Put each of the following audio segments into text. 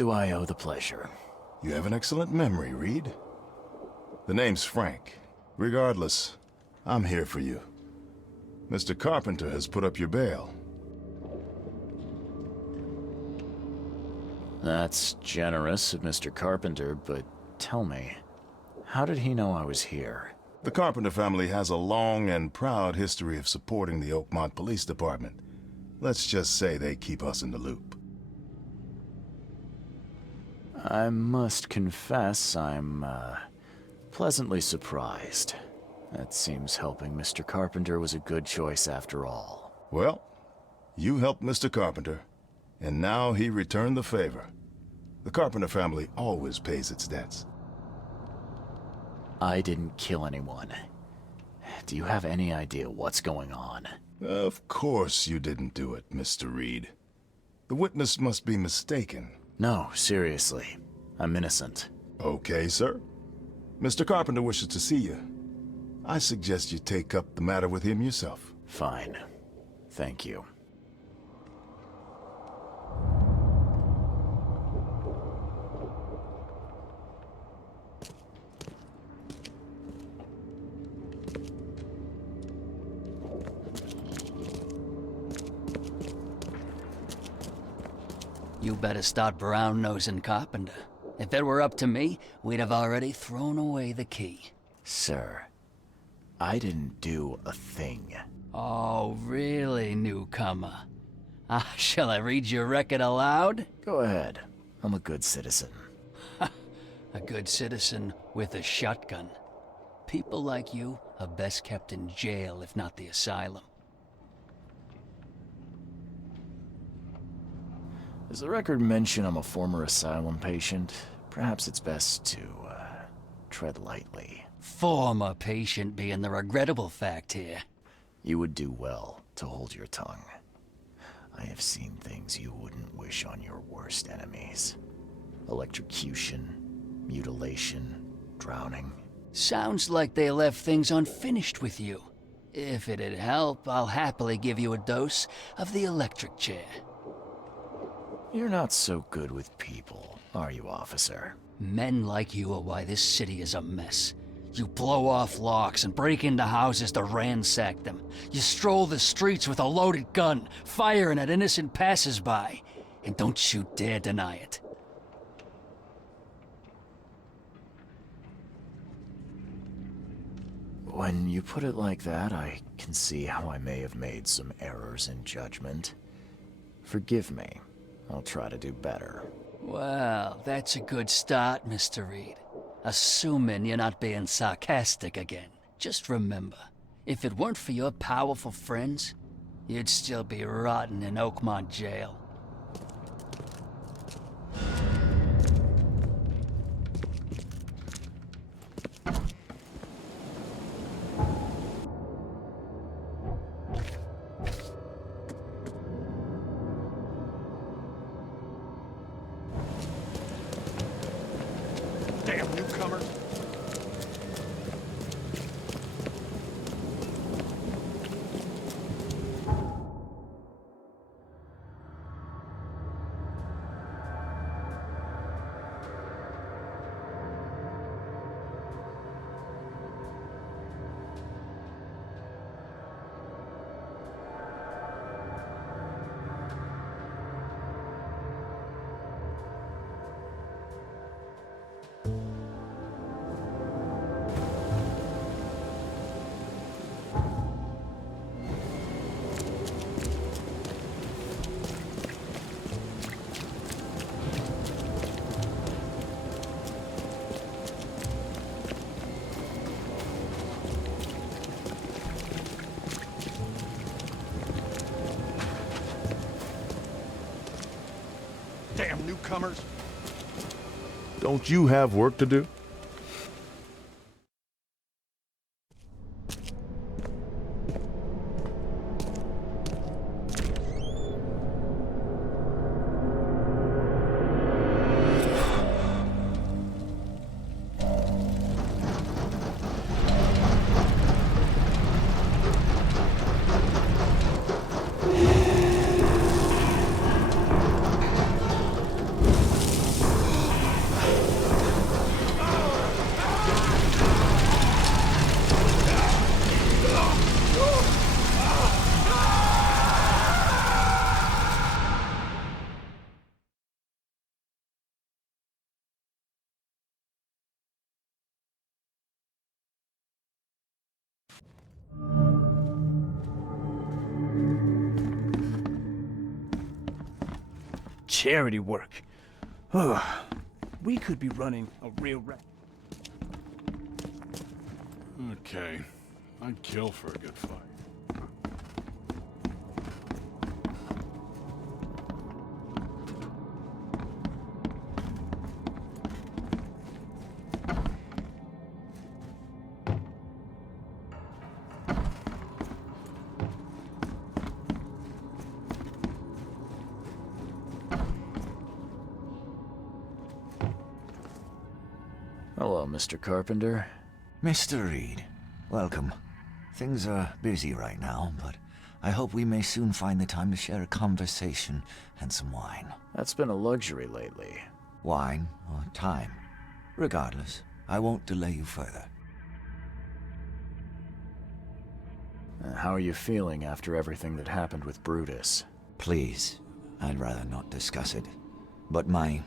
do I owe the pleasure? You have an excellent memory, Reed. The name's Frank. Regardless, I'm here for you. Mr. Carpenter has put up your bail. That's generous of Mr. Carpenter, but tell me, how did he know I was here? The Carpenter family has a long and proud history of supporting the Oakmont Police Department. Let's just say they keep us in the loop. I must confess I'm, pleasantly surprised. That seems helping Mr. Carpenter was a good choice after all. Well, you helped Mr. Carpenter, and now he returned the favor. The Carpenter family always pays its debts. I didn't kill anyone. Do you have any idea what's going on? Of course you didn't do it, Mr. Reed. The witness must be mistaken. No, seriously. I'm innocent. Okay, sir. Mr. Carpenter wishes to see you. I suggest you take up the matter with him yourself. Fine. Thank you. You better start brown-nosing Carpenter. If it were up to me, we'd have already thrown away the key. Sir, I didn't do a thing. Oh, really, newcomer? Shall I read your record aloud? Go ahead. I'm a good citizen. A good citizen with a shotgun. People like you are best kept in jail, if not the asylum. Does the record mention I'm a former asylum patient? Perhaps it's best to, tread lightly. Former patient being the regrettable fact here. You would do well to hold your tongue. I have seen things you wouldn't wish on your worst enemies. Electrocution, mutilation, drowning. Sounds like they left things unfinished with you. If it'd help, I'll happily give you a dose of the electric chair. You're not so good with people, are you, officer? Men like you are why this city is a mess. You blow off locks and break into houses to ransack them. You stroll the streets with a loaded gun, firing at innocent passers-by. And don't you dare deny it. When you put it like that, I can see how I may have made some errors in judgment. Forgive me. I'll try to do better. Well, that's a good start, Mr. Reed. Assuming you're not being sarcastic again. Just remember, if it weren't for your powerful friends, you'd still be rotting in Oakmont jail. Damn newcomer! Damn newcomers! Don't you have work to do? charity work. Oh, we could be running a real Okay. I'd kill for a good fight. Hello, Mr. Carpenter. Mr. Reed, welcome. Things are busy right now, but I hope we may soon find the time to share a conversation and some wine. That's been a luxury lately. Wine or time. Regardless, I won't delay you further. How are you feeling after everything that happened with Brutus? Please, I'd rather not discuss it. But my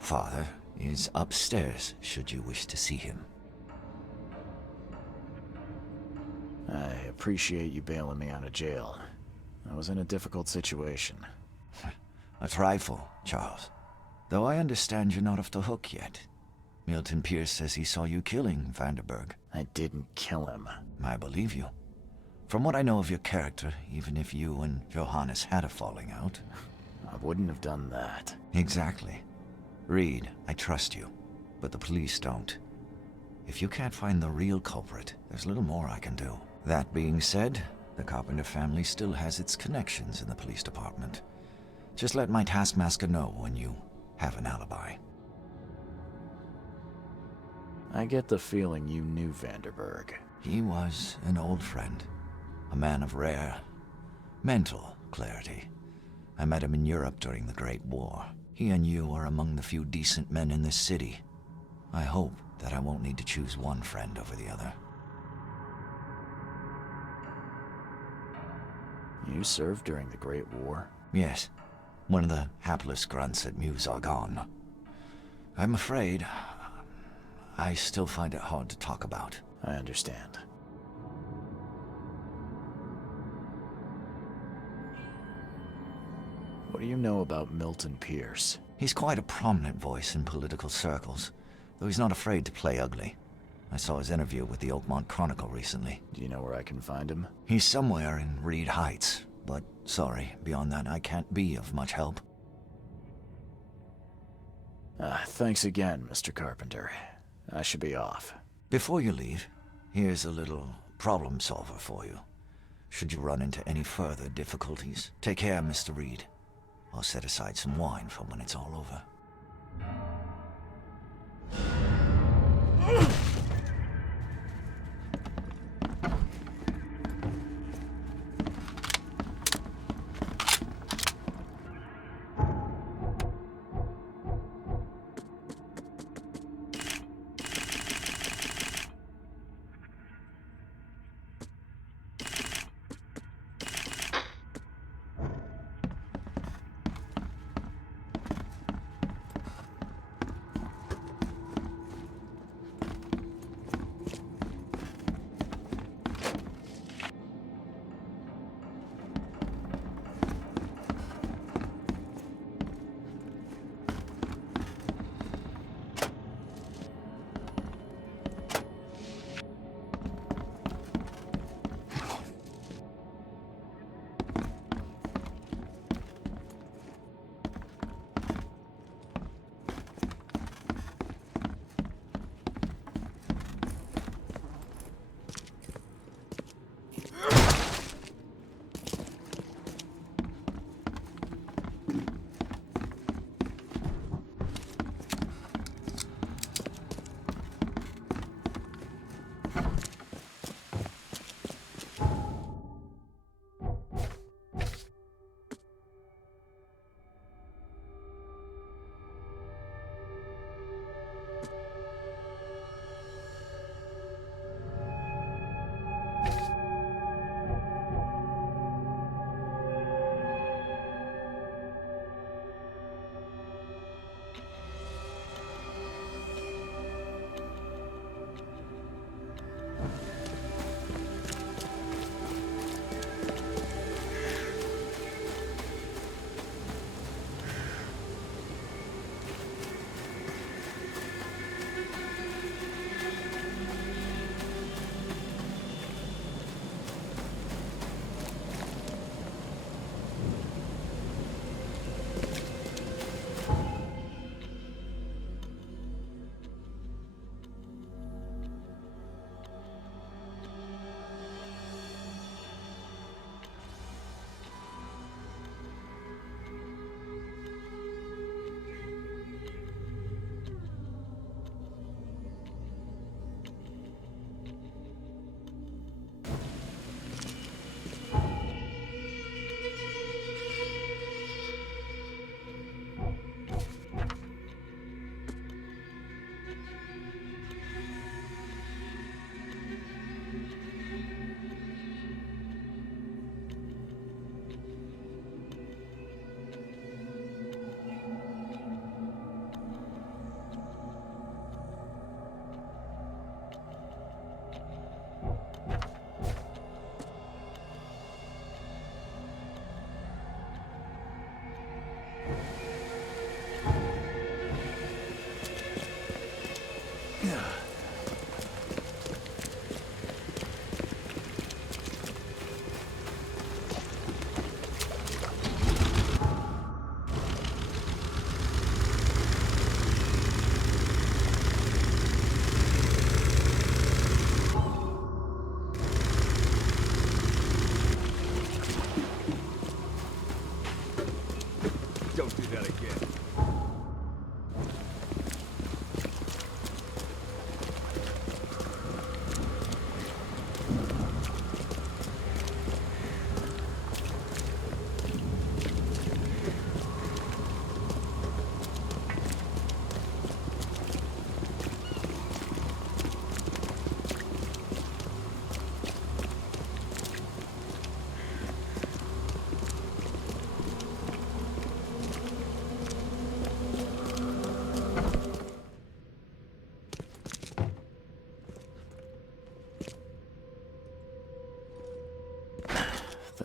father is upstairs, should you wish to see him. I appreciate you bailing me out of jail. I was in a difficult situation. A trifle, Charles. Though I understand you're not off the hook yet. Milton Pierce says he saw you killing Vanderberg. I didn't kill him. I believe you. From what I know of your character, even if you and Johannes had a falling out... I wouldn't have done that. Exactly. Reed, I trust you, but the police don't. If you can't find the real culprit, there's little more I can do. That being said, the Carpenter family still has its connections in the police department. Just let my taskmaster know when you have an alibi. I get the feeling you knew Vanderberg. He was an old friend, a man of rare mental clarity. I met him in Europe during the Great War. He and you are among the few decent men in this city. I hope that I won't need to choose one friend over the other. You served during the Great War? Yes, one of the hapless grunts at Meuse Argonne. I'm afraid I still find it hard to talk about. I understand. What do you know about Milton Pierce? He's quite a prominent voice in political circles, though he's not afraid to play ugly. I saw his interview with the Oakmont Chronicle recently. Do you know where I can find him? He's somewhere in Reed Heights, but sorry, beyond that I can't be of much help. Thanks again, Mr. Carpenter. I should be off. Before you leave, here's a little problem solver for you. Should you run into any further difficulties, take care, Mr. Reed. I'll set aside some wine for when it's all over.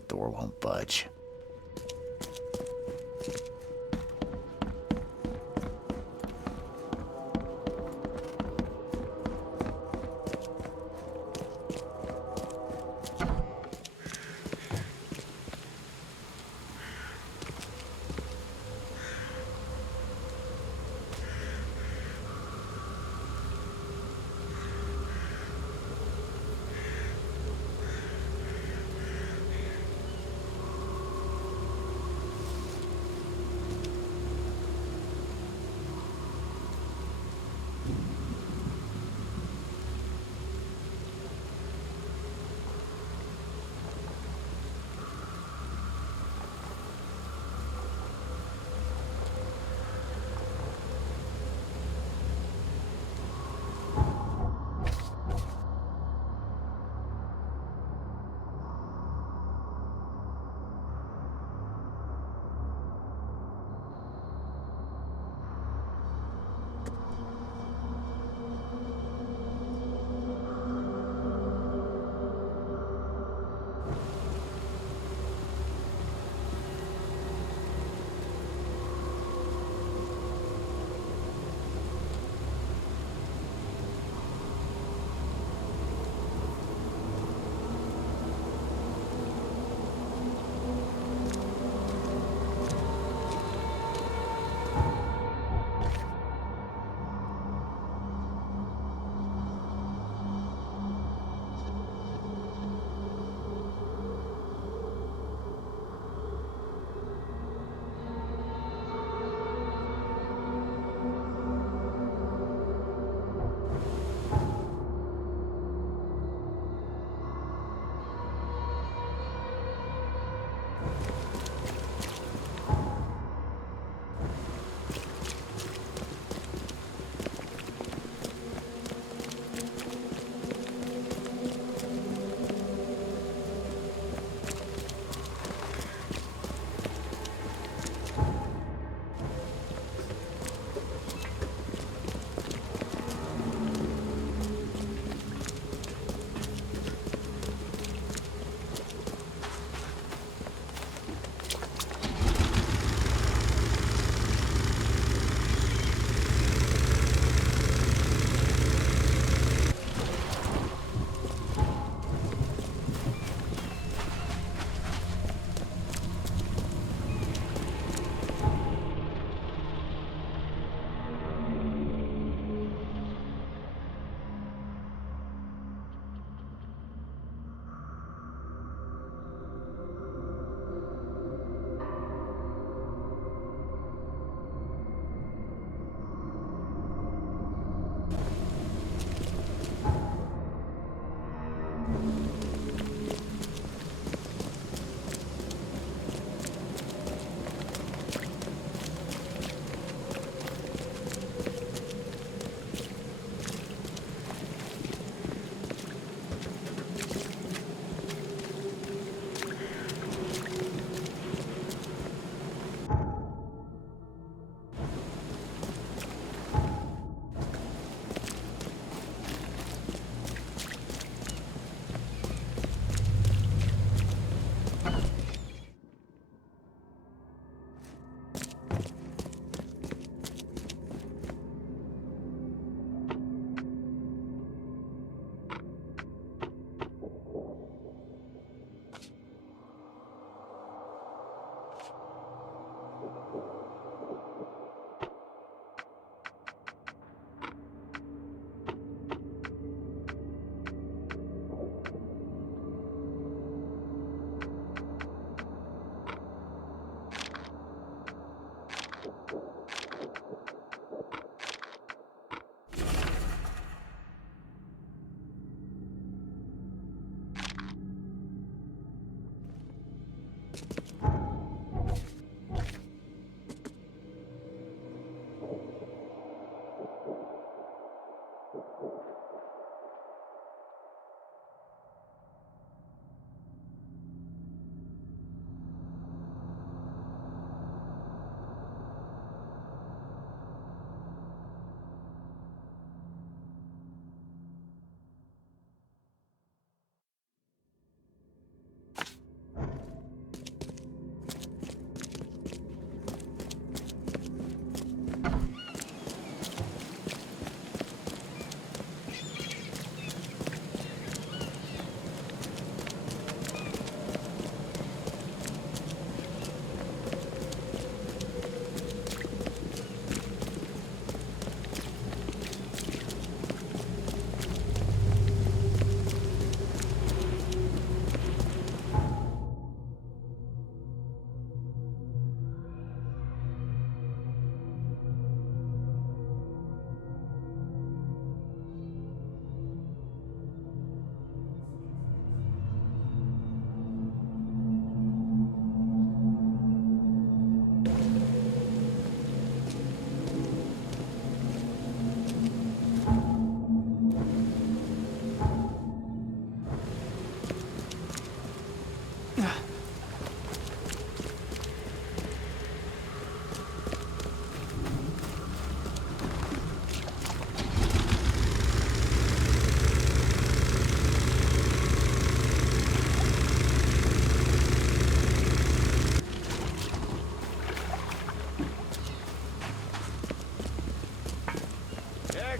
That door won't budge.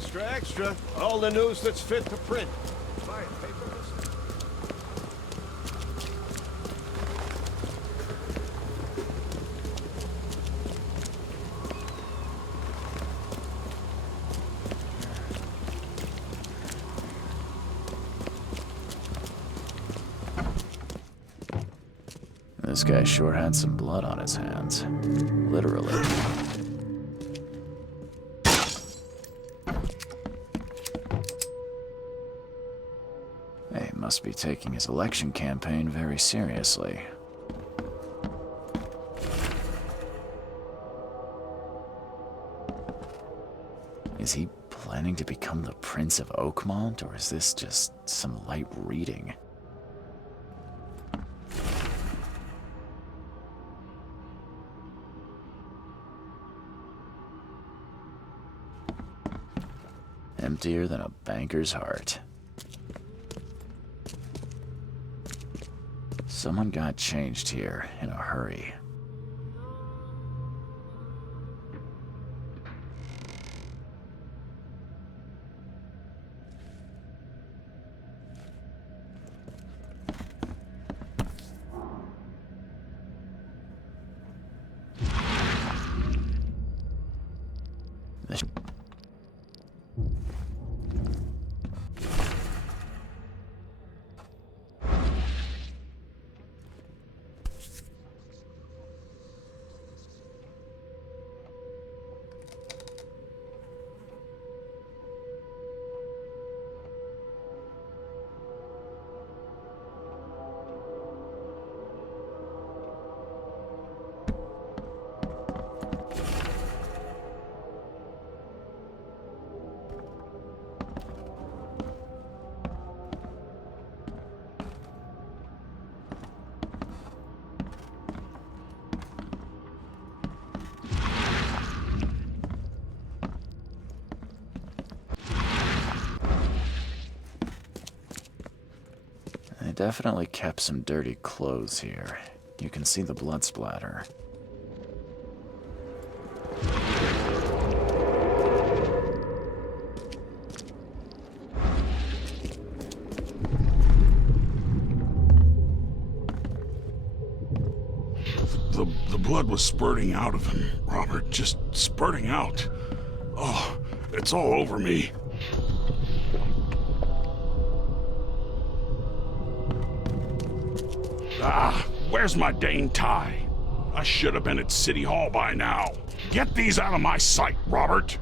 Extra, extra. All the news that's fit to print. Buy it, paperless. This guy sure had some blood on his hands. Literally. He must be taking his election campaign very seriously. Is he planning to become the Prince of Oakmont, or is this just some light reading? Emptier than a banker's heart. Someone got changed here in a hurry. They definitely kept some dirty clothes here. You can see the blood splatter. The blood was spurting out of him, Robert. Just spurting out. Oh, it's all over me. Ah, where's my Dane tie? I should have been at City Hall by now. Get these out of my sight, Robert.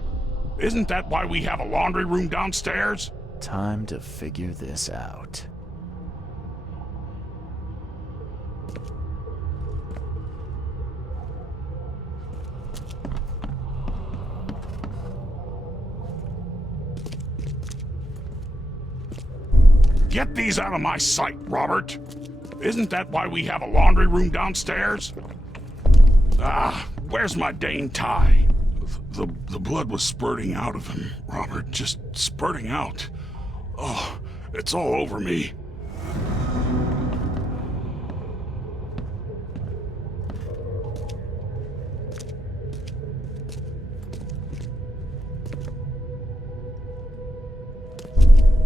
Isn't that why we have a laundry room downstairs? Time to figure this out. Get these out of my sight, Robert. Isn't that why we have a laundry room downstairs? Ah, where's my Dane tie? The blood was spurting out of him, Robert. Just spurting out. Oh, it's all over me.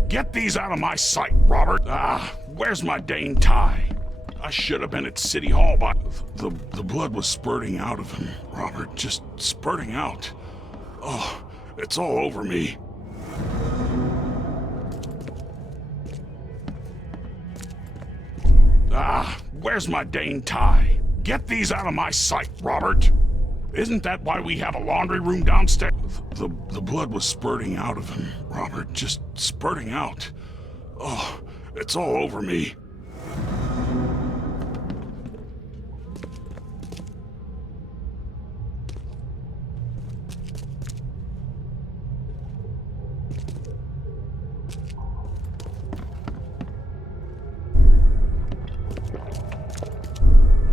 Get these out of my sight, Robert. Ah, where's my Dane tie? I should have been at City Hall by... The blood was spurting out of him, Robert. Just spurting out. Oh, it's all over me. Ah, where's my Dane tie? Get these out of my sight, Robert. Isn't that why we have a laundry room downstairs? The blood was spurting out of him, Robert. Just spurting out. Oh, it's all over me.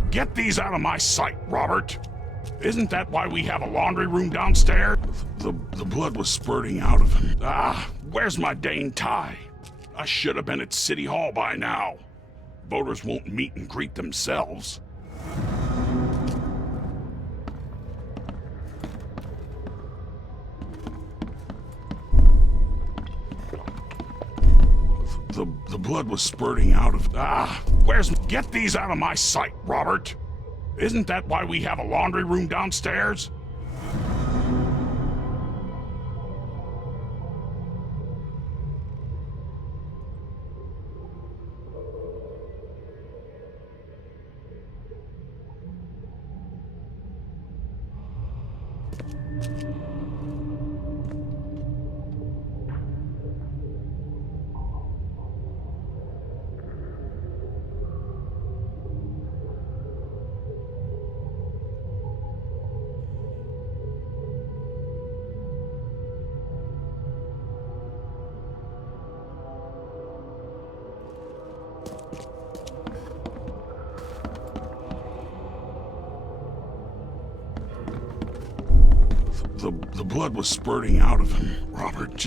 Get these out of my sight, Robert. Isn't that why we have a laundry room downstairs? The blood was spurting out of him. Ah, where's my Dane tie? I should have been at City Hall by now. Voters won't meet and greet themselves. The blood was spurting out of... where's... Get these out of my sight, Robert! Isn't that why we have a laundry room downstairs? The blood was spurting out of him, Robert.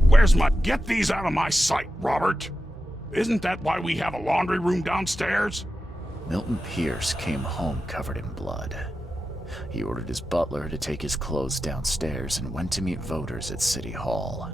Where's my... Get these out of my sight, Robert! Isn't that why we have a laundry room downstairs? Milton Pierce came home covered in blood. He ordered his butler to take his clothes downstairs and went to meet voters at City Hall.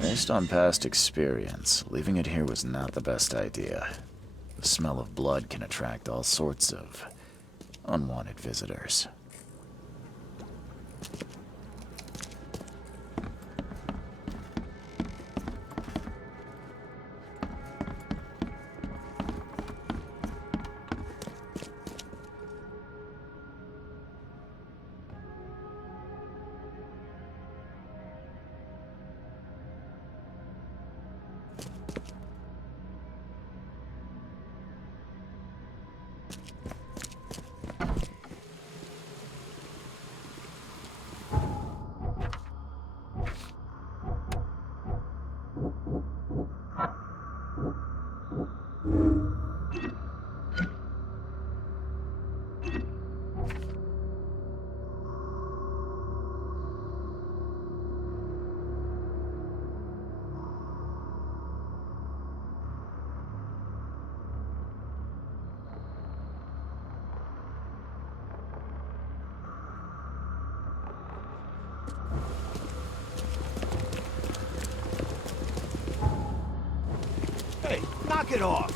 Based on past experience, leaving it here was not the best idea. The smell of blood can attract all sorts of unwanted visitors. Hey, knock it off!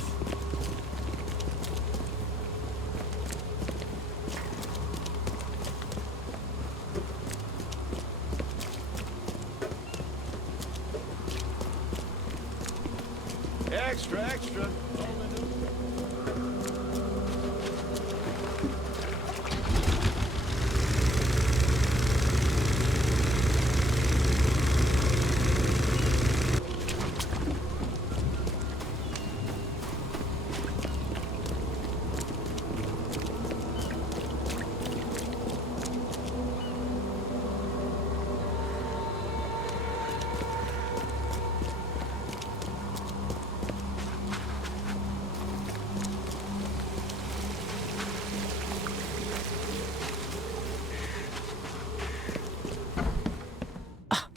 Extra, extra.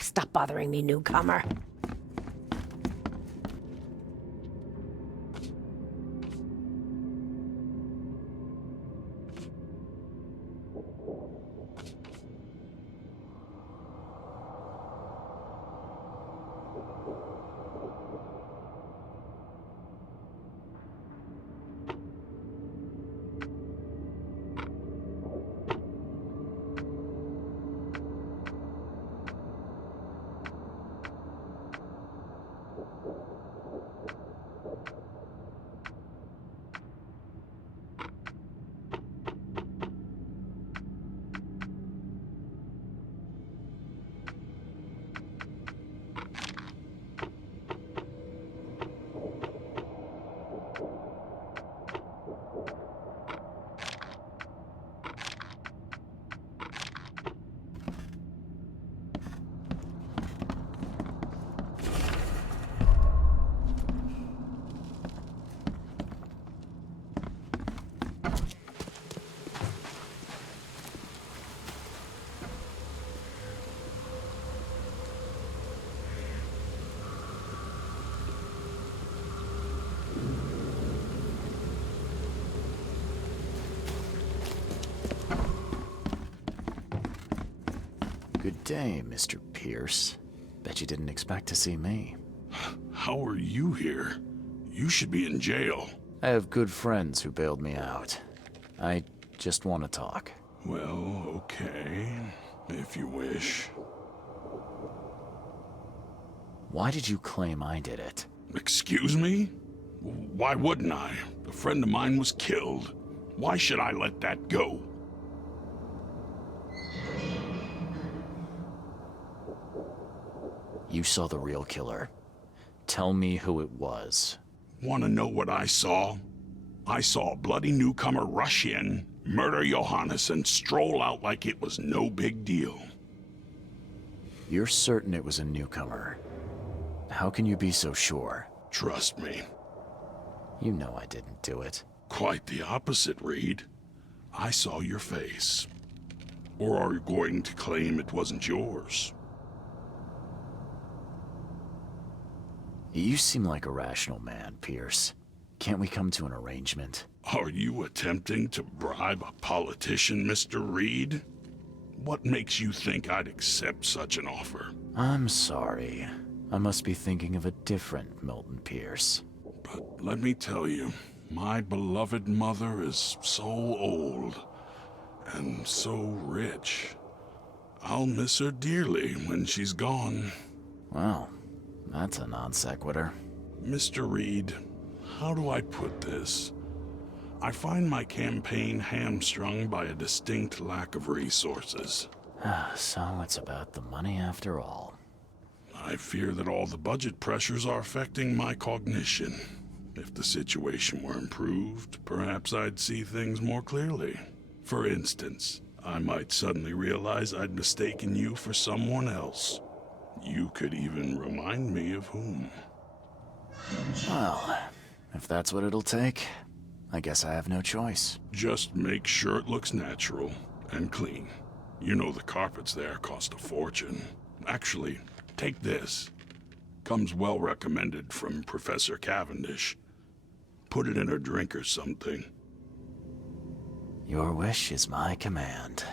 Stop bothering me, newcomer. Good day, Mr. Pierce. Bet you didn't expect to see me. How are you here? You should be in jail. I have good friends who bailed me out. I just want to talk. Well, okay, if you wish. Why did you claim I did it? Excuse me? Why wouldn't I? A friend of mine was killed. Why should I let that go? You saw the real killer. Tell me who it was. Want to know what I saw? I saw a bloody newcomer rush in, murder Johannes, and stroll out like it was no big deal. You're certain it was a newcomer. How can you be so sure? Trust me. You know I didn't do it. Quite the opposite, Reed. I saw your face. Or are you going to claim it wasn't yours? You seem like a rational man, Pierce. Can't we come to an arrangement? Are you attempting to bribe a politician, Mr. Reed? What makes you think I'd accept such an offer? I'm sorry. I must be thinking of a different Milton Pierce. But let me tell you, my beloved mother is so old and so rich. I'll miss her dearly when she's gone. Well, that's a non sequitur. Mr. Reed, how do I put this? I find my campaign hamstrung by a distinct lack of resources. So it's about the money after all. I fear that all the budget pressures are affecting my cognition. If the situation were improved, perhaps I'd see things more clearly. For instance, I might suddenly realize I'd mistaken you for someone else. You could even remind me of whom. Well, if that's what it'll take, I guess I have no choice. Just make sure it looks natural and clean. You know the carpets there cost a fortune. Actually, take this. Comes well recommended from Professor Cavendish. Put it in her drink or something. Your wish is my command.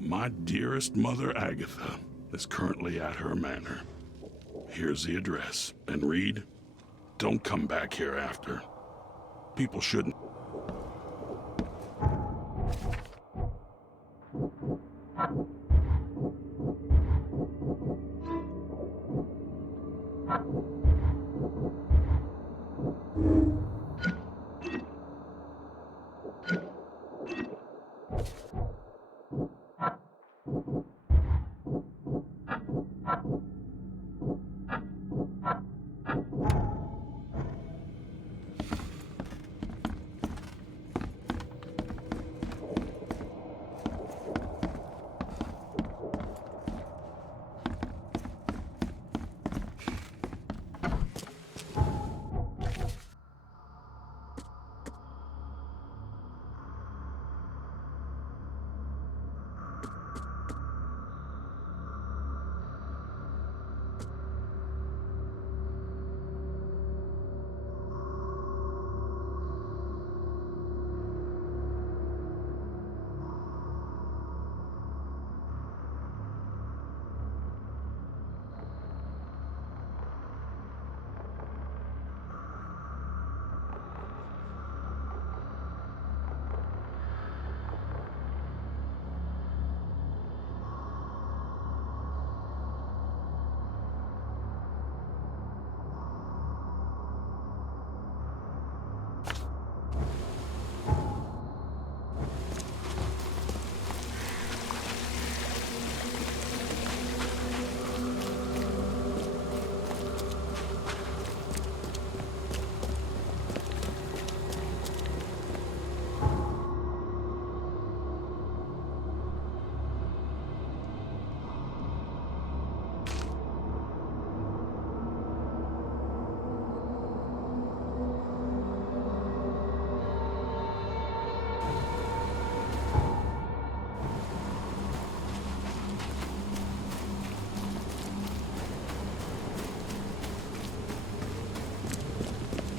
My dearest mother, Agatha, is currently at her manor. Here's the address. And Reed, don't come back here after. People shouldn't.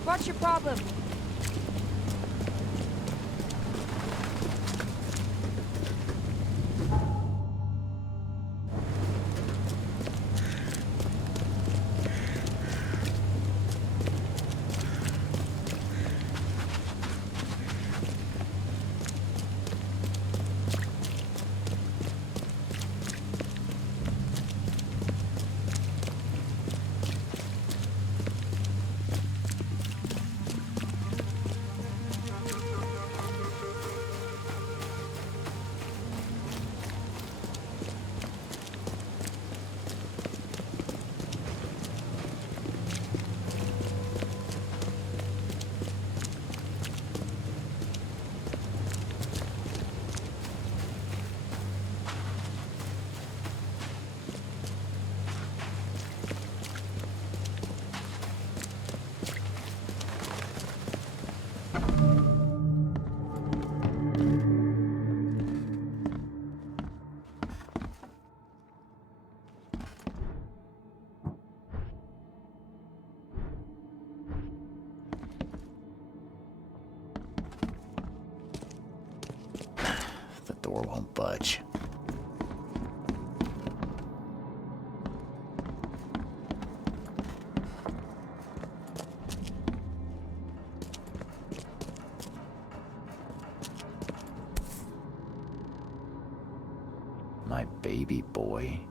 What's your problem? door won't budge. My baby boy.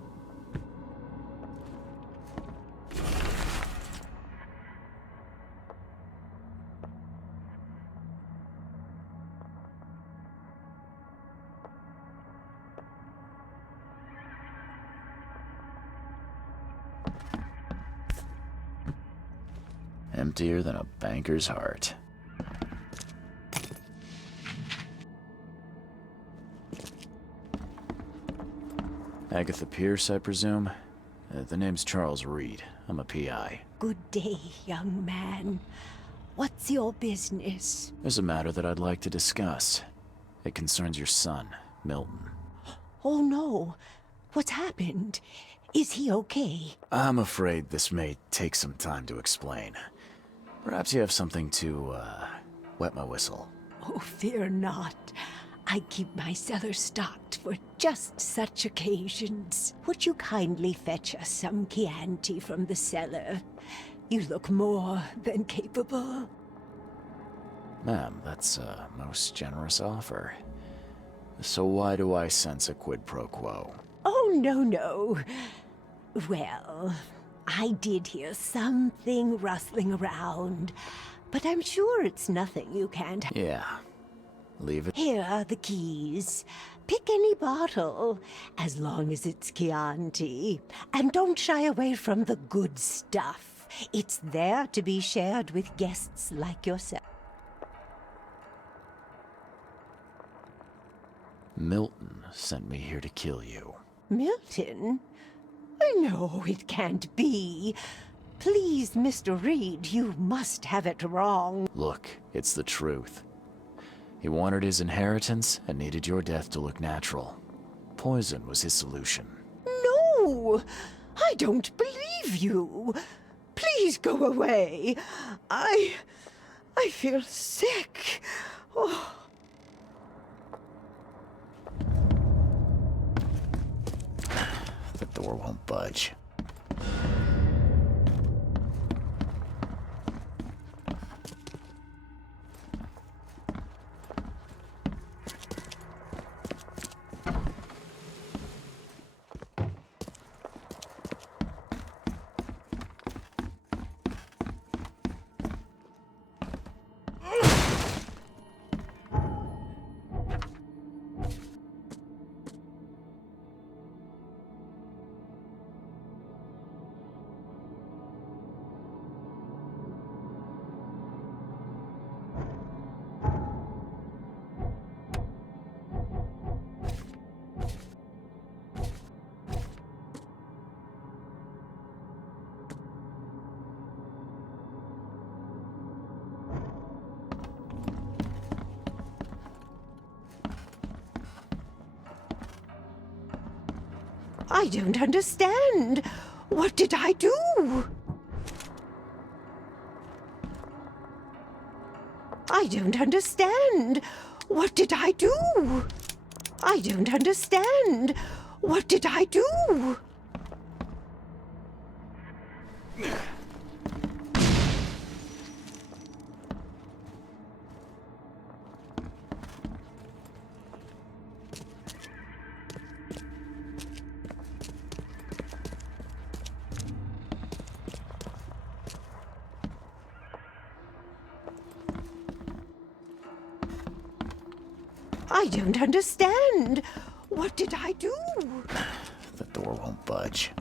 Emptier than a banker's heart. Agatha Pierce, I presume? The name's Charles Reed. I'm a PI. Good day, young man. What's your business? There's a matter that I'd like to discuss. It concerns your son, Milton. Oh no. What's happened? Is he okay? I'm afraid this may take some time to explain. Perhaps you have something to, wet my whistle. Oh, fear not. I keep my cellar stocked for just such occasions. Would you kindly fetch us some Chianti from the cellar? You look more than capable. Ma'am, that's a most generous offer. So why do I sense a quid pro quo? Oh, no. Well, I did hear something rustling around, but I'm sure it's nothing you can't... Yeah. Leave it. Here are the keys. Pick any bottle, as long as it's Chianti. And don't shy away from the good stuff. It's there to be shared with guests like yourself. Milton sent me here to kill you. Milton? No, it can't be. Please, Mr. Reed, you must have it wrong. Look, it's the truth. He wanted his inheritance and needed your death to look natural. Poison was his solution. No! I don't believe you. Please go away. I feel sick. Oh. The door won't budge. I don't understand. What did I do? I don't understand. What did I do? I don't understand. What did I do? I don't understand. What did I do? The door won't budge.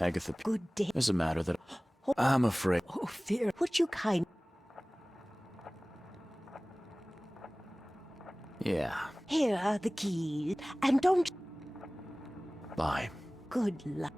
Agatha, Good day. there's a matter that I'm afraid. Oh, fear. Would you kind... Yeah. Here are the keys. And don't... Bye. Good luck.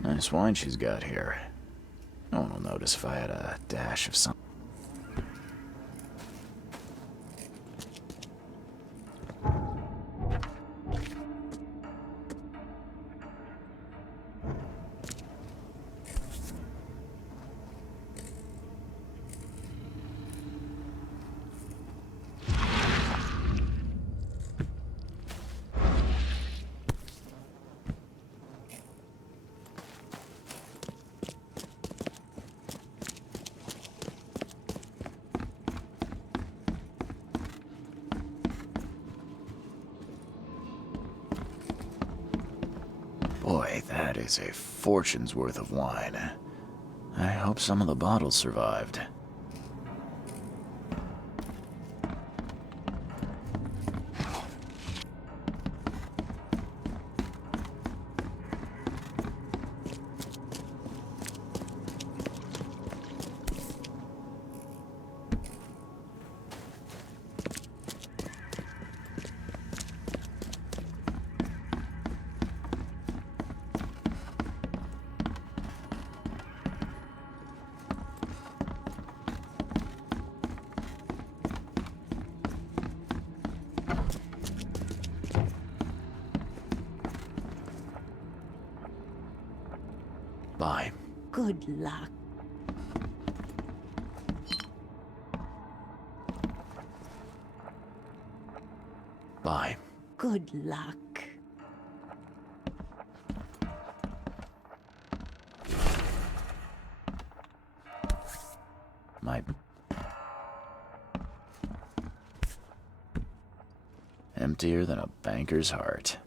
Nice wine she's got here. No one will notice if I had a dash of something. Boy, that is a fortune's worth of wine. I hope some of the bottles survived. Bye. Good luck. Bye. Good luck. My... Emptier than a banker's heart.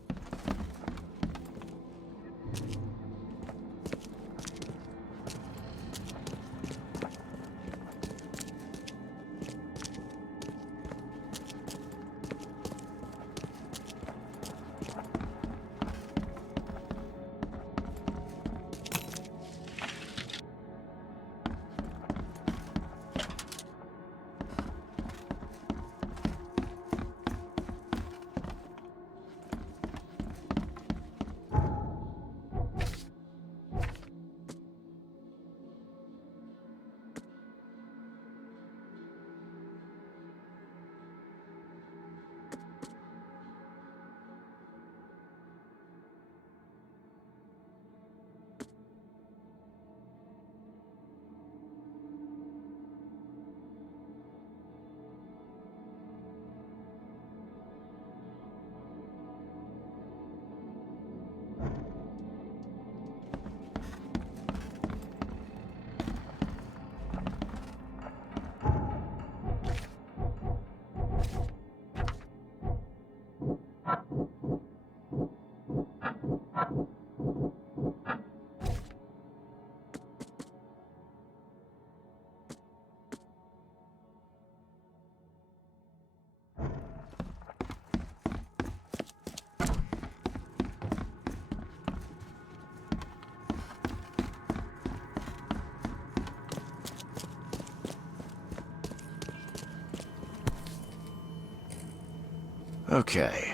Okay.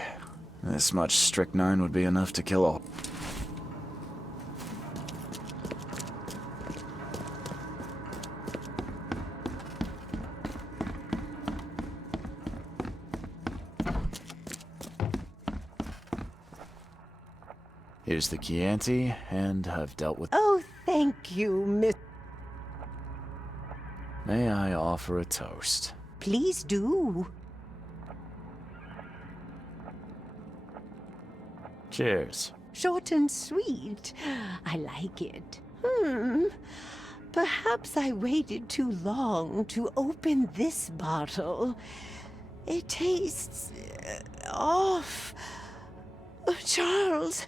This much strychnine would be enough to kill a... Here's the Chianti, and I've dealt with... Oh, thank you, Miss... May I offer a toast? Please do. Cheers. Short and sweet. I like it. Perhaps I waited too long to open this bottle. It tastes... off. Charles...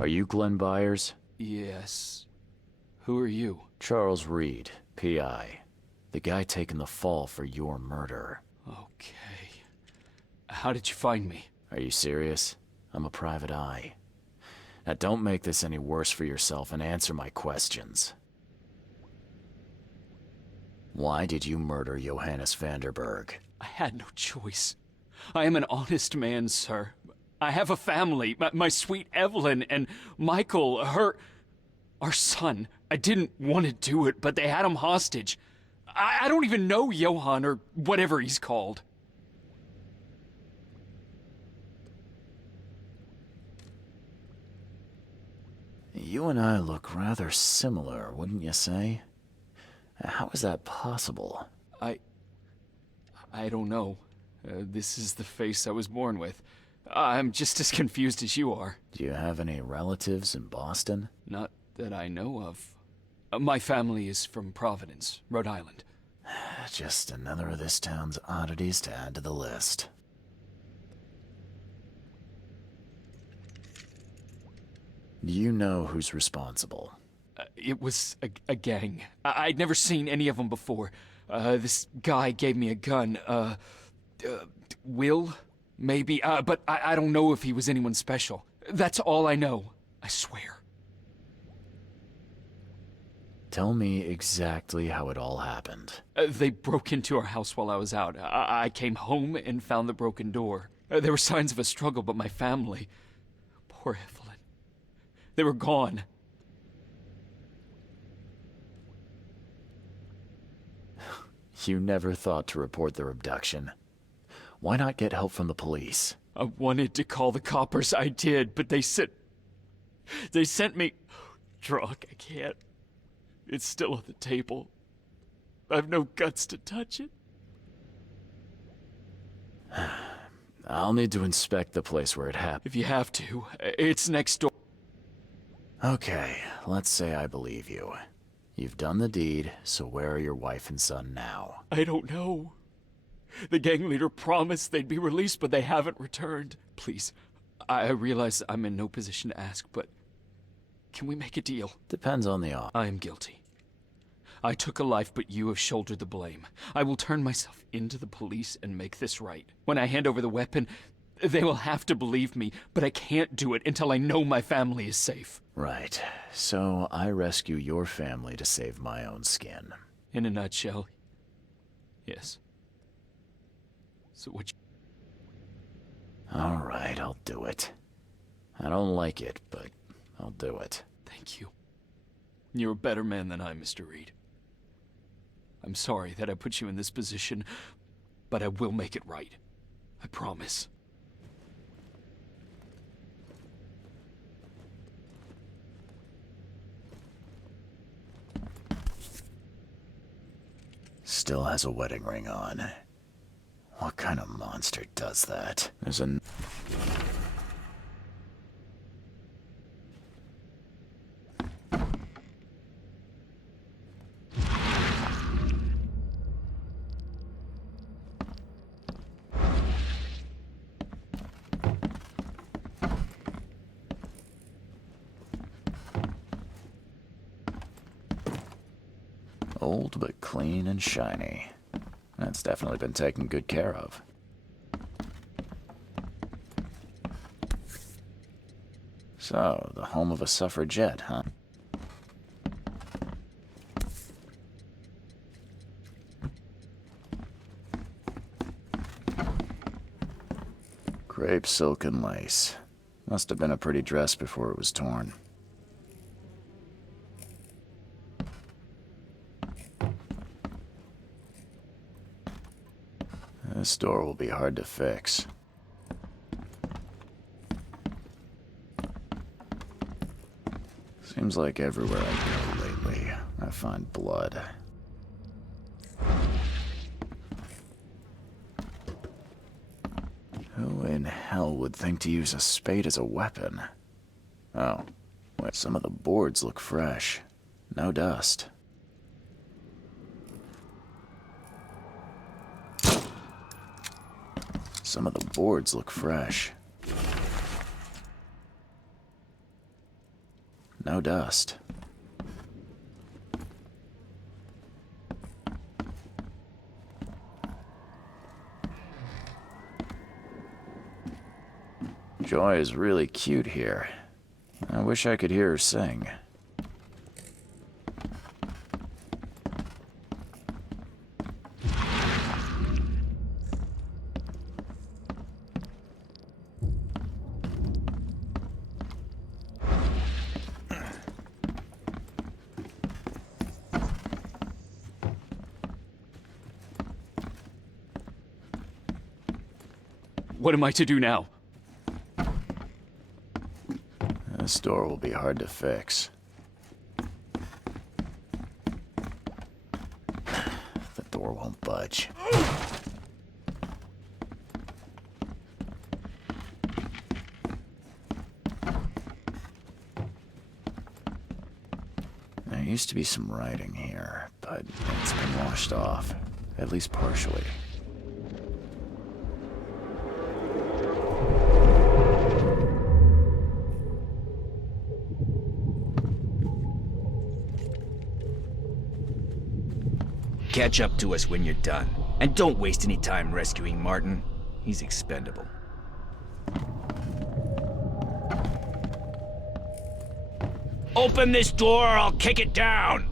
Are you Glenn Byers? Yes. Who are you? Charles Reed, PI. The guy taking the fall for your murder. Okay. How did you find me? Are you serious? I'm a private eye. Now don't make this any worse for yourself and answer my questions. Why did you murder Johannes Vanderberg? I had no choice. I am an honest man, sir. I have a family, my sweet Evelyn and Michael, our son. I didn't want to do it, but they had him hostage. I don't even know Johann or whatever he's called. You and I look rather similar, wouldn't you say? How is that possible? I don't know. This is the face I was born with. I'm just as confused as you are. Do you have any relatives in Boston? Not that I know of. My family is from Providence, Rhode Island. Just another of this town's oddities to add to the list. Do you know who's responsible? It was a gang. I'd never seen any of them before. This guy gave me a gun. Will? Maybe, but I don't know if he was anyone special. That's all I know, I swear. Tell me exactly how it all happened. They broke into our house while I was out. I came home and found the broken door. There were signs of a struggle, but my family... Poor Evelyn. They were gone. You never thought to report their abduction. Why not get help from the police? I wanted to call the coppers, I did, but they sent me... Drunk, I can't. It's still on the table. I've no guts to touch it. I'll need to inspect the place where it happened. If you have to, it's next door. Okay, let's say I believe you. You've done the deed, so where are your wife and son now? I don't know. The gang leader promised they'd be released, but they haven't returned. Please, I realize I'm in no position to ask, but can we make a deal? Depends on the offer. I am guilty. I took a life, but you have shouldered the blame. I will turn myself into the police and make this right. When I hand over the weapon, they will have to believe me, but I can't do it until I know my family is safe. Right. So I rescue your family to save my own skin. In a nutshell, yes. So what All right, I'll do it. I don't like it, but I'll do it. Thank you. You're a better man than I, Mr. Reed. I'm sorry that I put you in this position, but I will make it right. I promise. Still has a wedding ring on. What kind of monster does that? There's a... Old but clean and shiny. That's definitely been taken good care of. So, the home of a suffragette, huh? Crepe silk and lace. Must have been a pretty dress before it was torn. This door will be hard to fix. Seems like everywhere I go lately, I find blood. Who in hell would think to use a spade as a weapon? Oh, wait, some of the boards look fresh. No dust. Some of the boards look fresh. No dust. Joy is really cute here. I wish I could hear her sing. What am I to do now? This door will be hard to fix. The door won't budge. There used to be some writing here, but it's been washed off, at least partially. Catch up to us when you're done. And don't waste any time rescuing Martin. He's expendable. Open this door or I'll kick it down!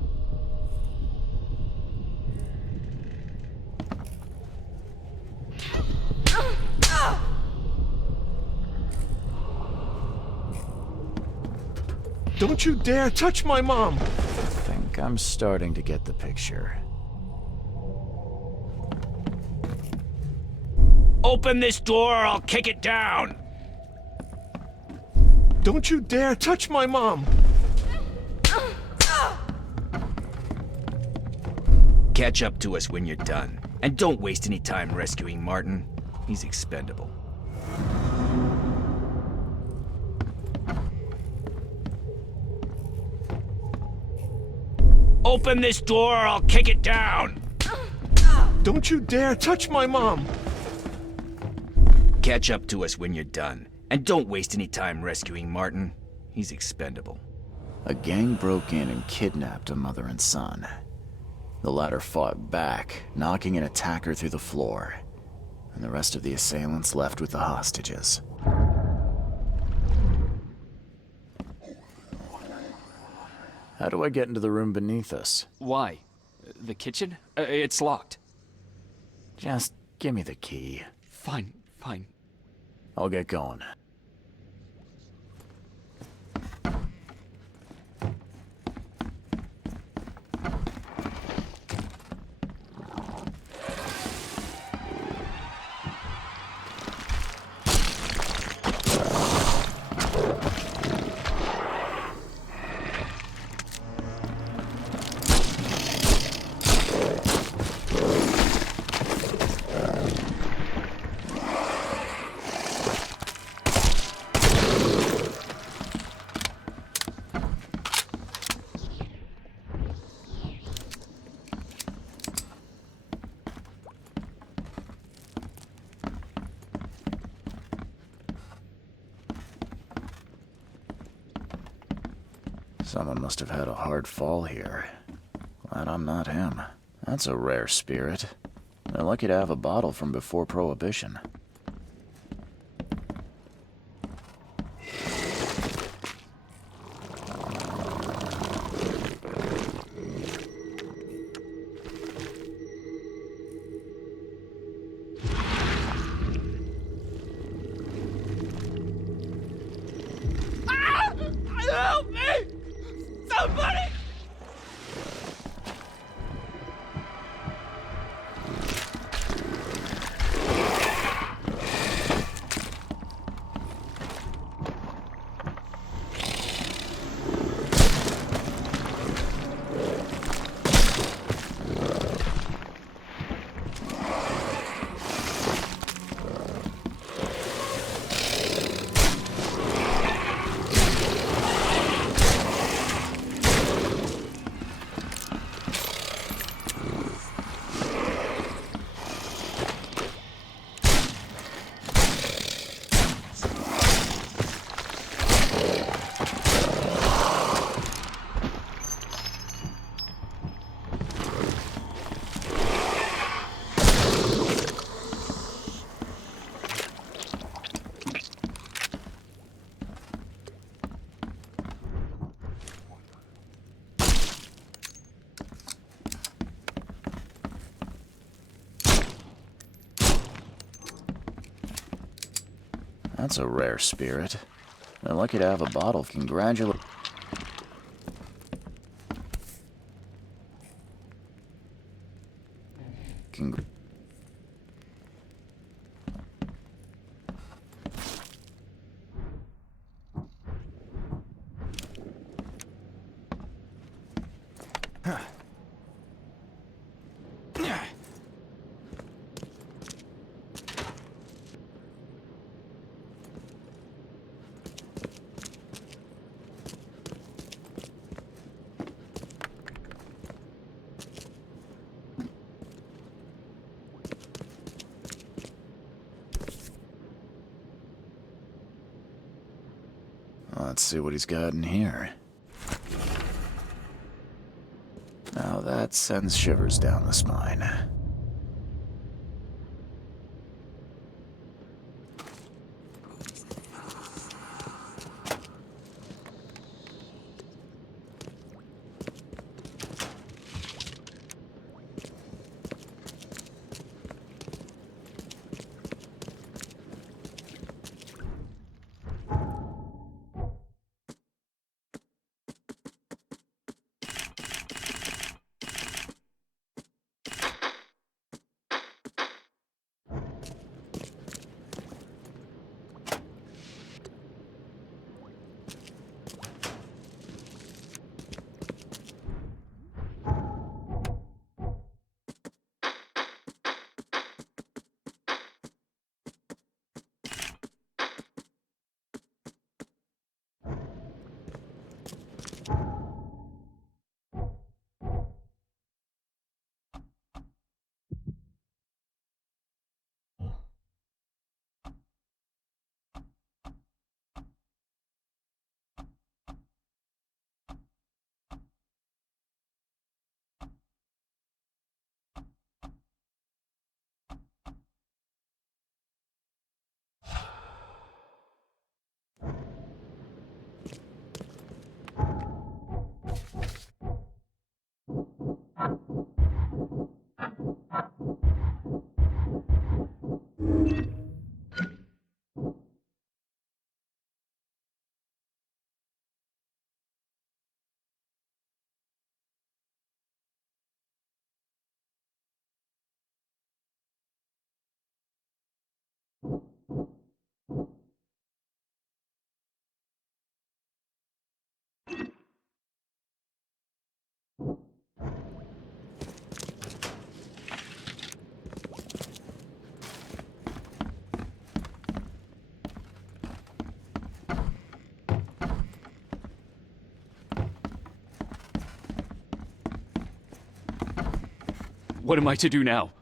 Don't you dare touch my mom! I think I'm starting to get the picture. Open this door or I'll kick it down! Don't you dare touch my mom! Catch up to us when you're done. And don't waste any time rescuing Martin. He's expendable. Open this door or I'll kick it down! Don't you dare touch my mom! Catch up to us when you're done. And don't waste any time rescuing Martin. He's expendable. A gang broke in and kidnapped a mother and son. The latter fought back, knocking an attacker through the floor, and the rest of the assailants left with the hostages. How do I get into the room beneath us? Why? The kitchen? It's locked. Just give me the key. Fine, fine. I'll get going. Someone must have had a hard fall here. Glad I'm not him. That's a rare spirit. They're lucky to have a bottle from before Prohibition. Help me! Somebody! That's a rare spirit. They're lucky to have a bottle. Congratulations. Let's see what he's got in here. Now that sends shivers down the spine. What am I to do now?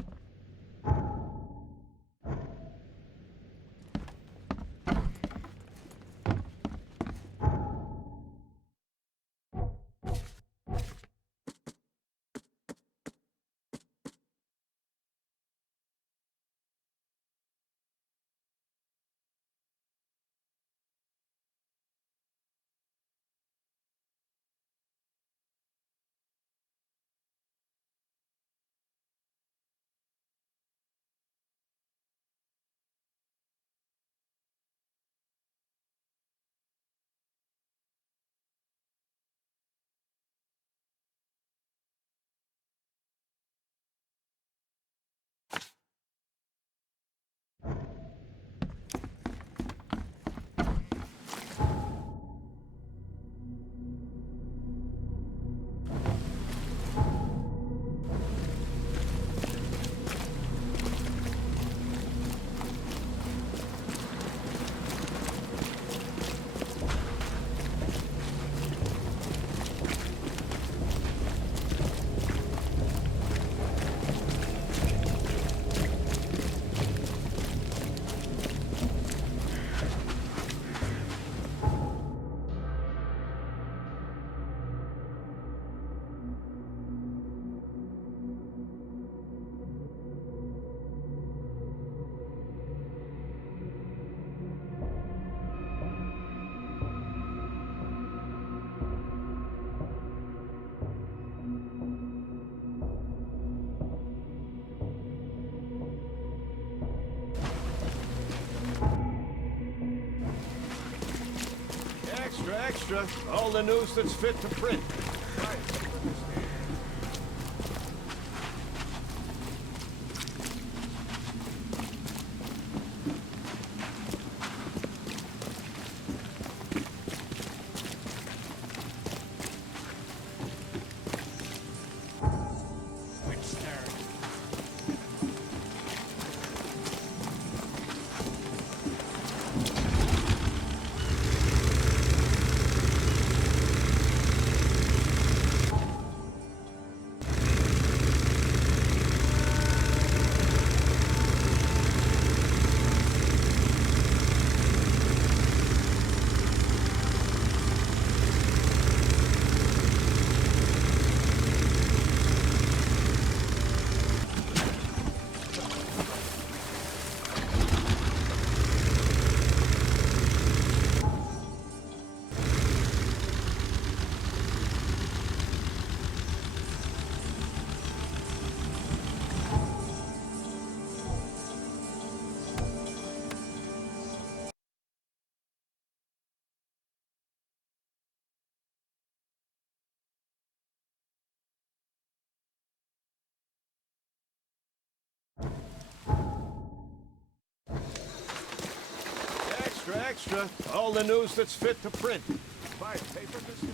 Extra, extra. All the news that's fit to print. Extra, extra. All the news that's fit to print. Buy a paper this.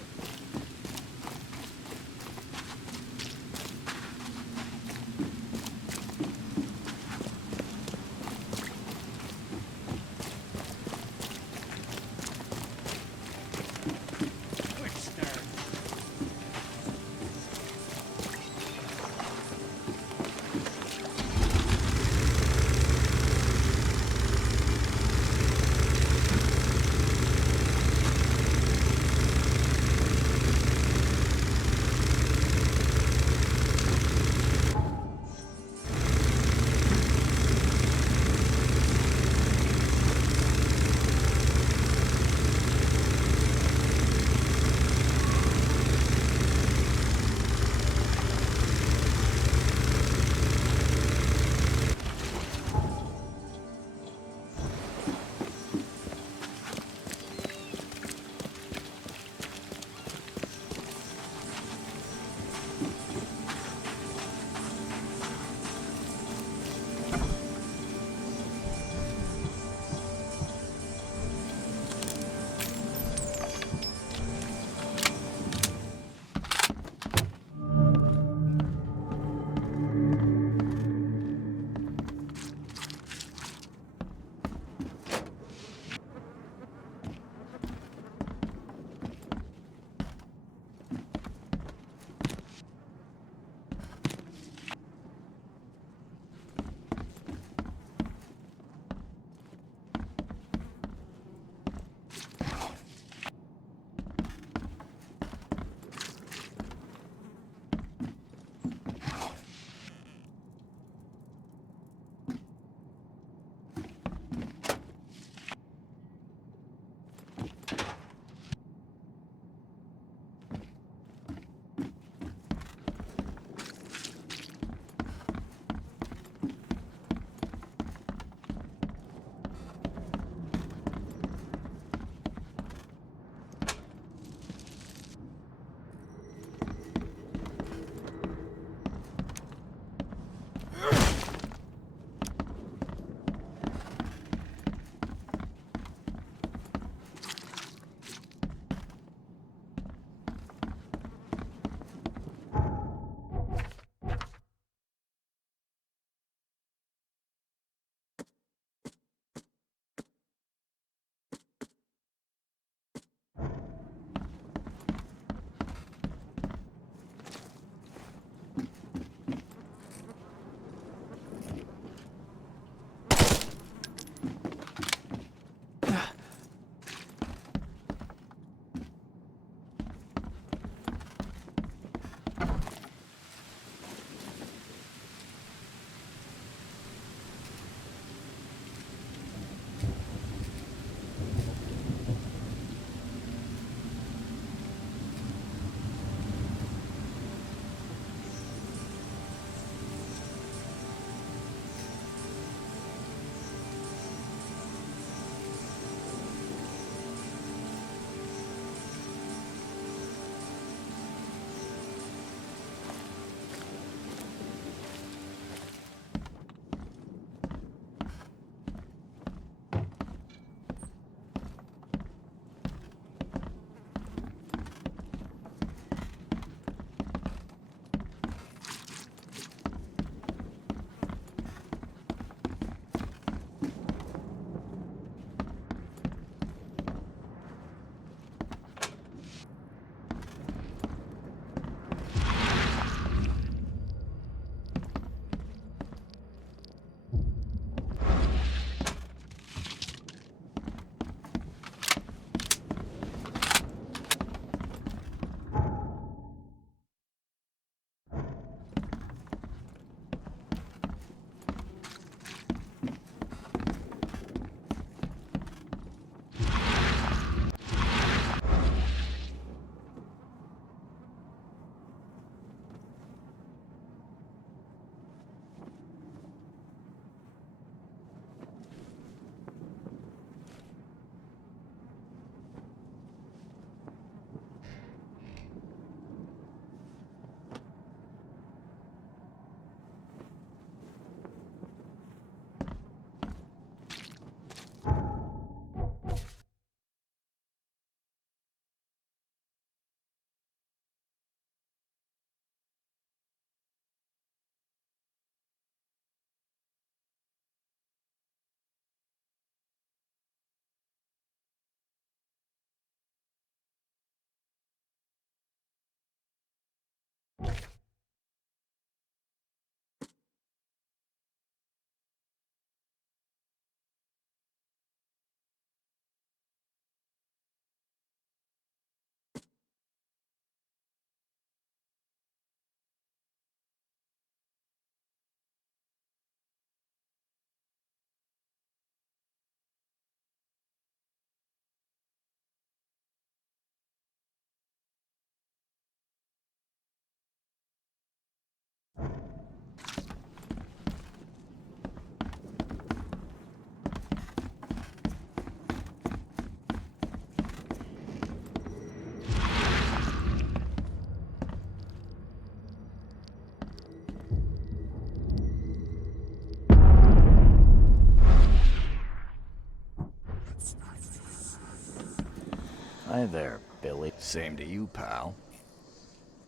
Hi there, Billy. Same to you, pal.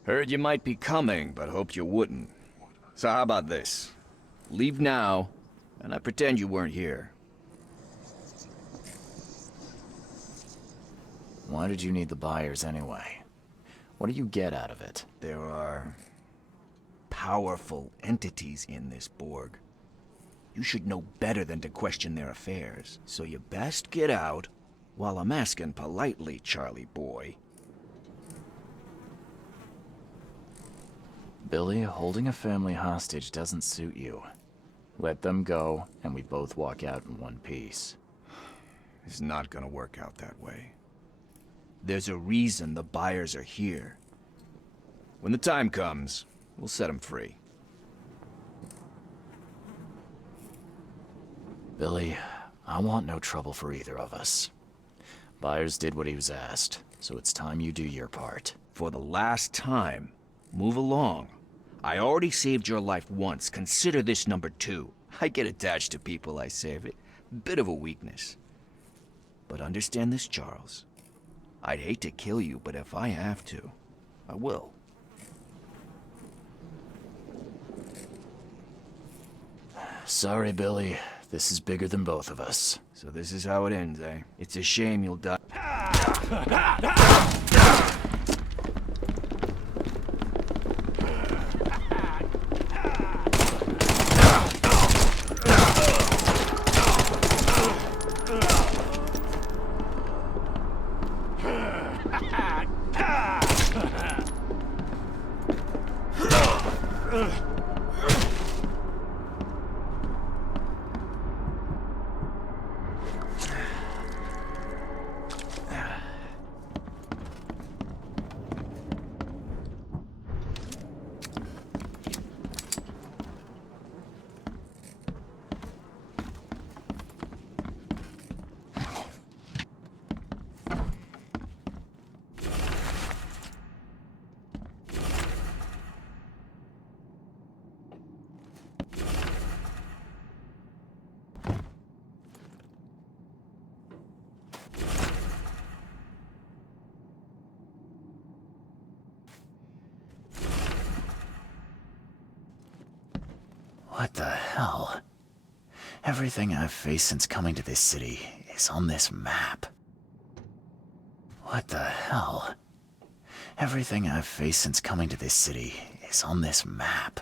Heard you might be coming, but hoped you wouldn't. So how about this? Leave now, and I pretend you weren't here. Why did you need the buyers anyway? What do you get out of it? There are powerful entities in this Borg. You should know better than to question their affairs, so you best get out while I'm asking politely, Charlie boy. Billy, holding a family hostage doesn't suit you. Let them go, and we both walk out in one piece. It's not gonna work out that way. There's a reason the buyers are here. When the time comes, we'll set them free. Billy, I want no trouble for either of us. Byers did what he was asked, so it's time you do your part. For the last time, move along. I already saved your life once. Consider this number 2. I get attached to people I save. It. Bit of a weakness. But understand this, Charles. I'd hate to kill you, but if I have to, I will. Sorry, Billy. This is bigger than both of us. So this is how it ends, eh? It's a shame you'll die. What the hell? Everything I've faced since coming to this city is on this map. What the hell? Everything I've faced since coming to this city is on this map.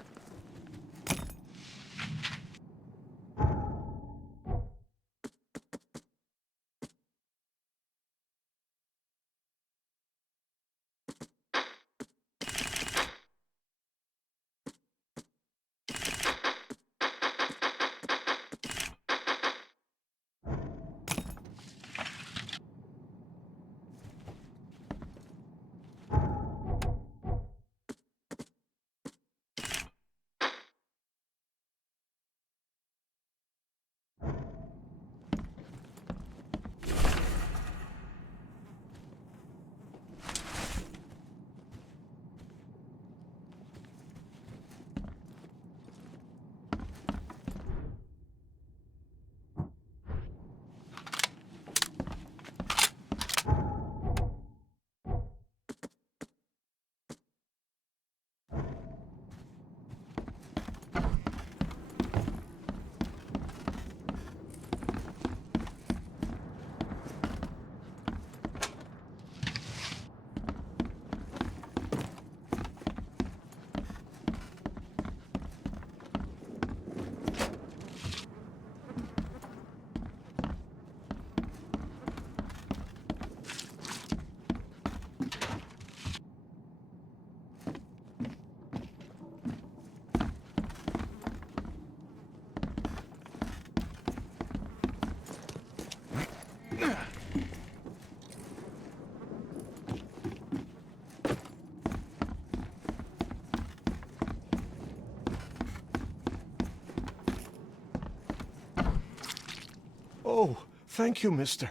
Oh, thank you, mister.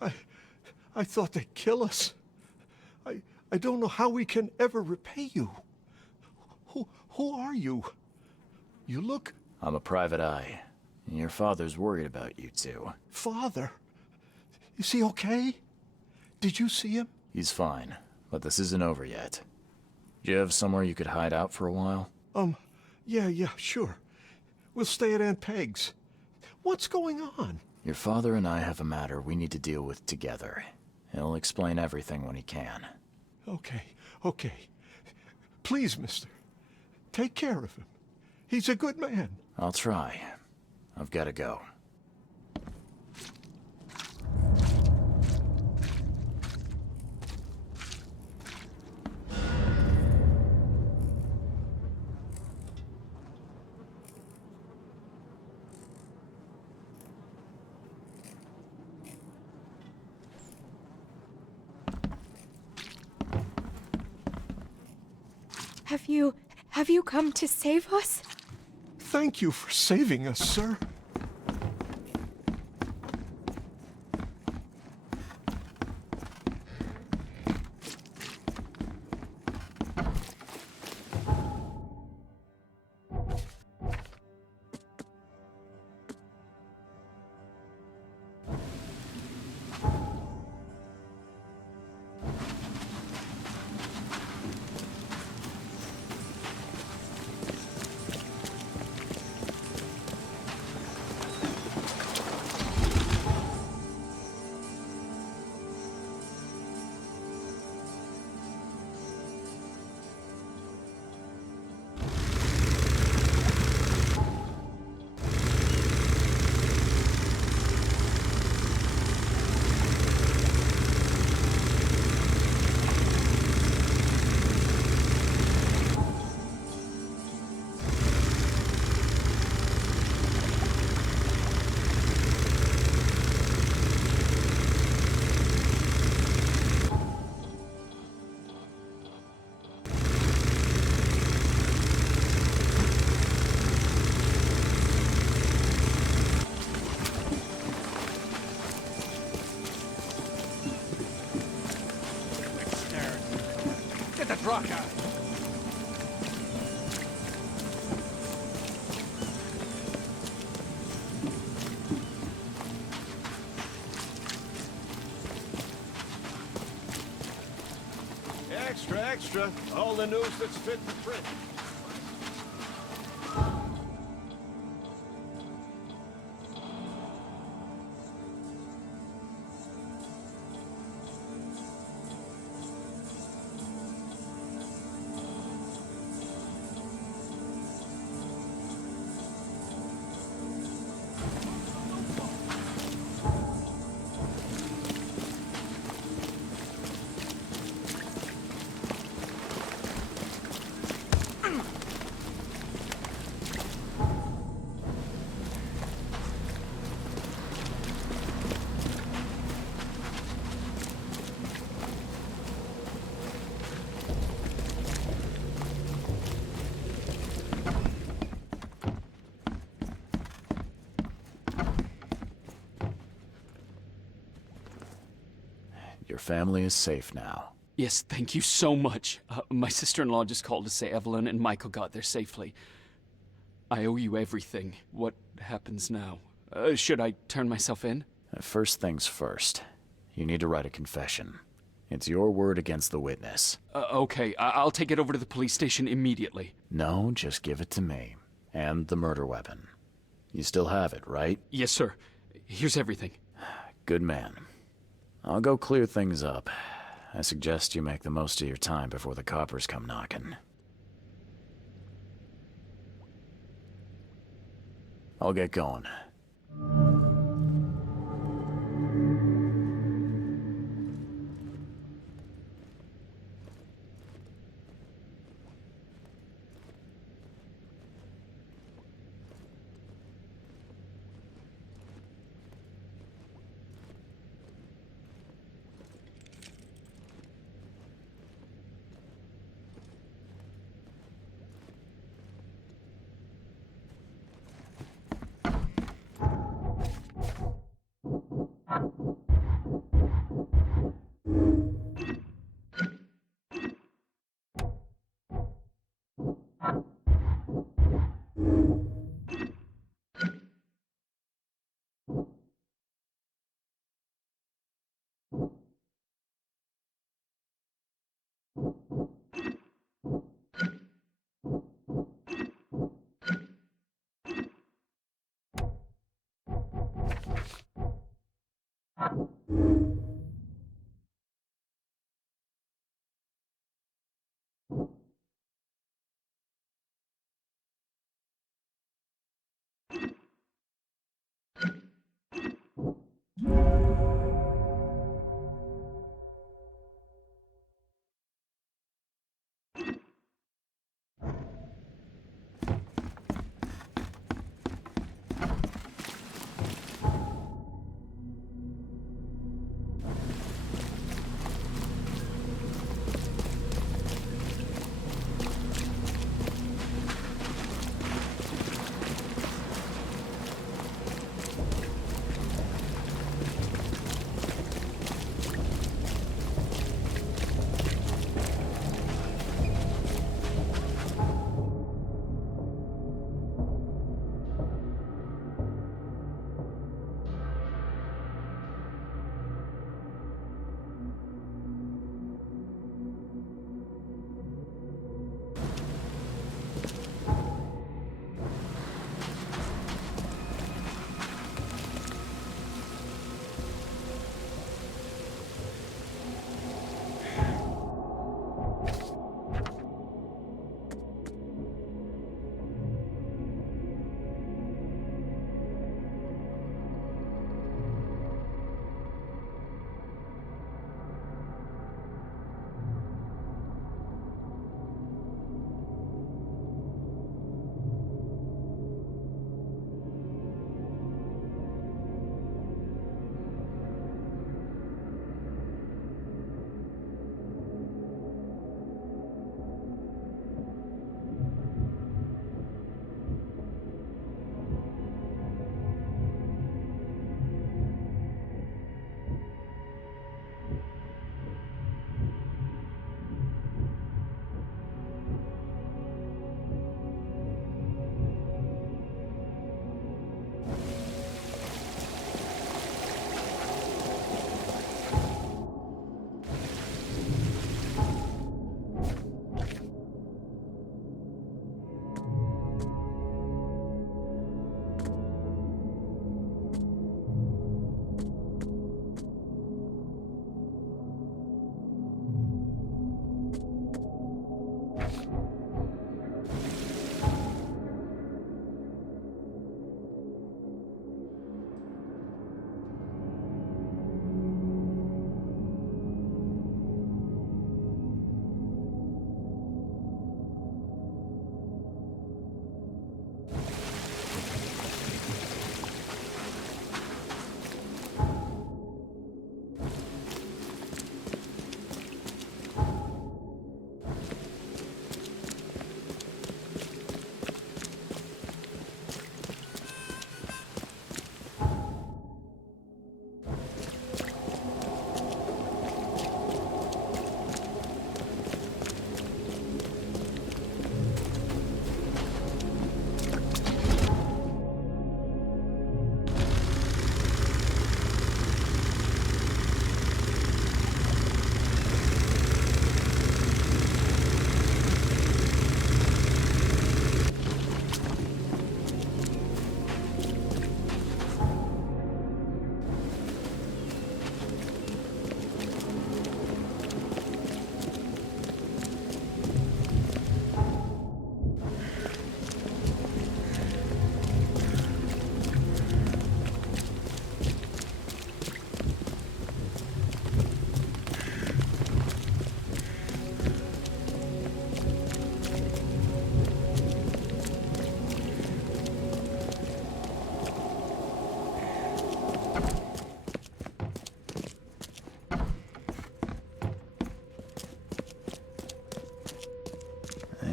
I thought they'd kill us. I don't know how we can ever repay you. Who are you? You look... I'm a private eye. And your father's worried about you two. Father? Is he okay? Did you see him? He's fine, but this isn't over yet. Do you have somewhere you could hide out for a while? Yeah, sure. We'll stay at Aunt Peg's. What's going on? Your father and I have a matter we need to deal with together. He'll explain everything when he can. Okay. Please, mister. Take care of him. He's a good man. I'll try. I've got to go. Have you come to save us? Thank you for saving us, sir. Get the truck out! Extra. All the news that's fit for print. Your family is safe now. Yes, thank you so much. My sister-in-law just called to say Evelyn and Michael got there safely. I owe you everything. What happens now? Should I turn myself in? First things first. You need to write a confession. It's your word against the witness. Okay, I'll take it over to the police station immediately. No, just give it to me. And the murder weapon. You still have it, right? Yes, sir. Here's everything. Good man. I'll go clear things up. I suggest you make the most of your time before the coppers come knocking. I'll get going.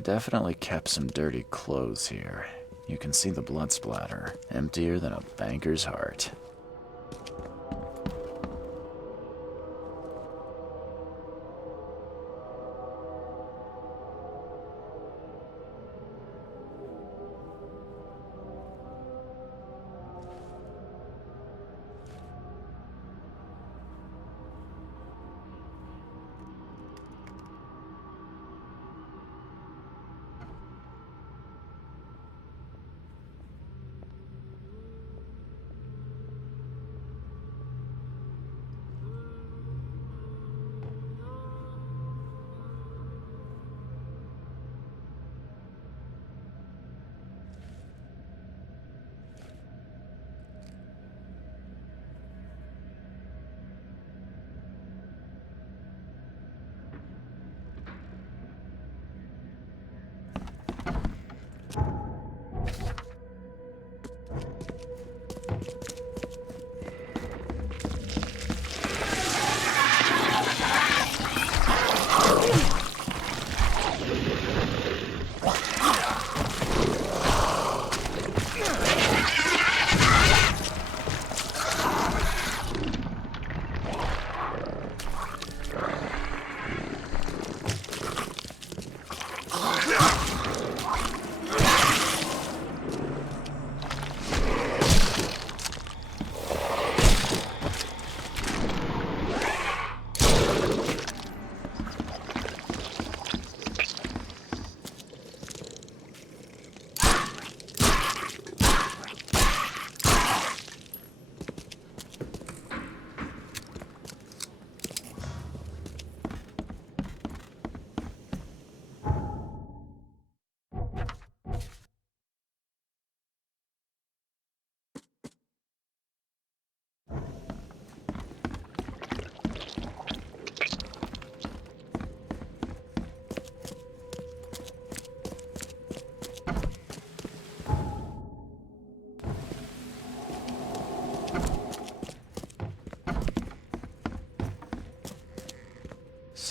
definitely kept some dirty clothes here. You can see the blood splatter, emptier than a banker's heart.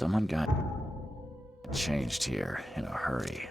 Someone got changed here in a hurry.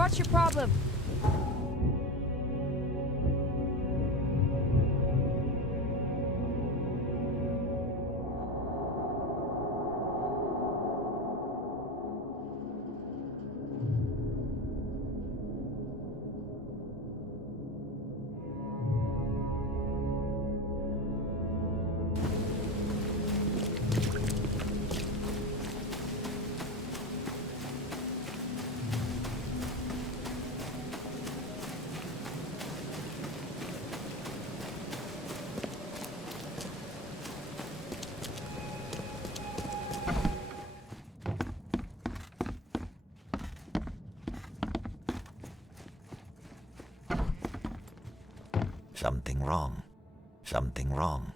What's your problem? Something wrong. Something wrong.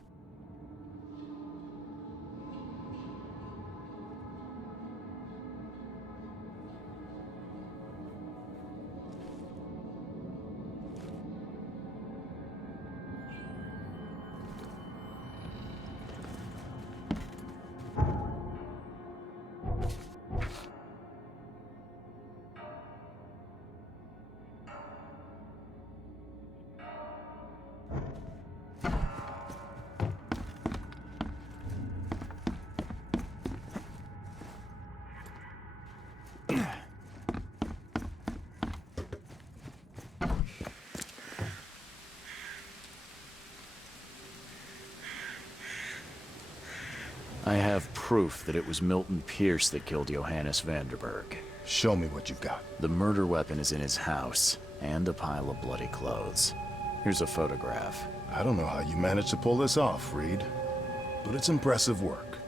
I have proof that it was Milton Pierce that killed Johannes Vanderberg. Show me what you've got. The murder weapon is in his house, and a pile of bloody clothes. Here's a photograph. I don't know how you managed to pull this off, Reed, but it's impressive work.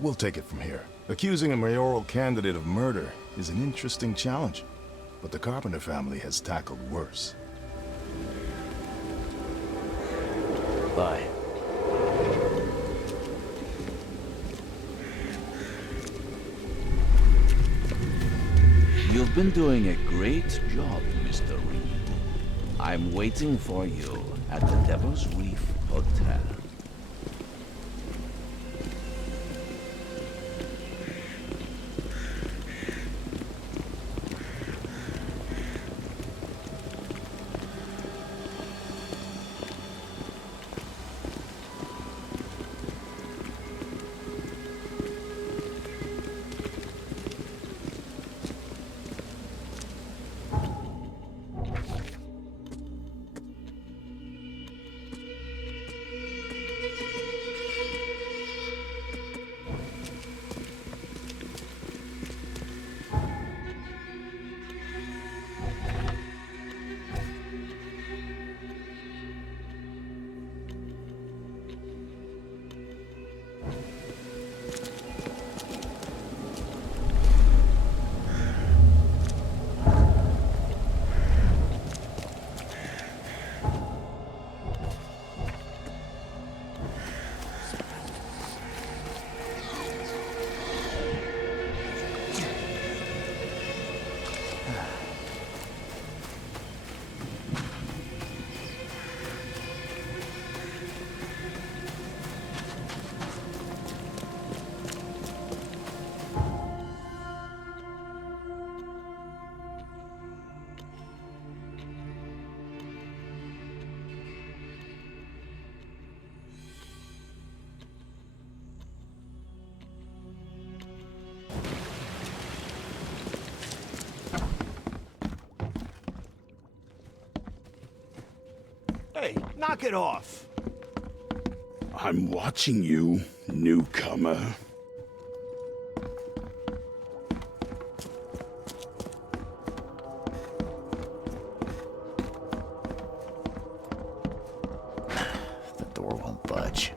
We'll take it from here. Accusing a mayoral candidate of murder is an interesting challenge, but the Carpenter family has tackled worse. Bye. You've been doing a great job, Mr. Reed. I'm waiting for you at the Devil's Reef Hotel. Hey, knock it off! I'm watching you, newcomer. The door won't budge.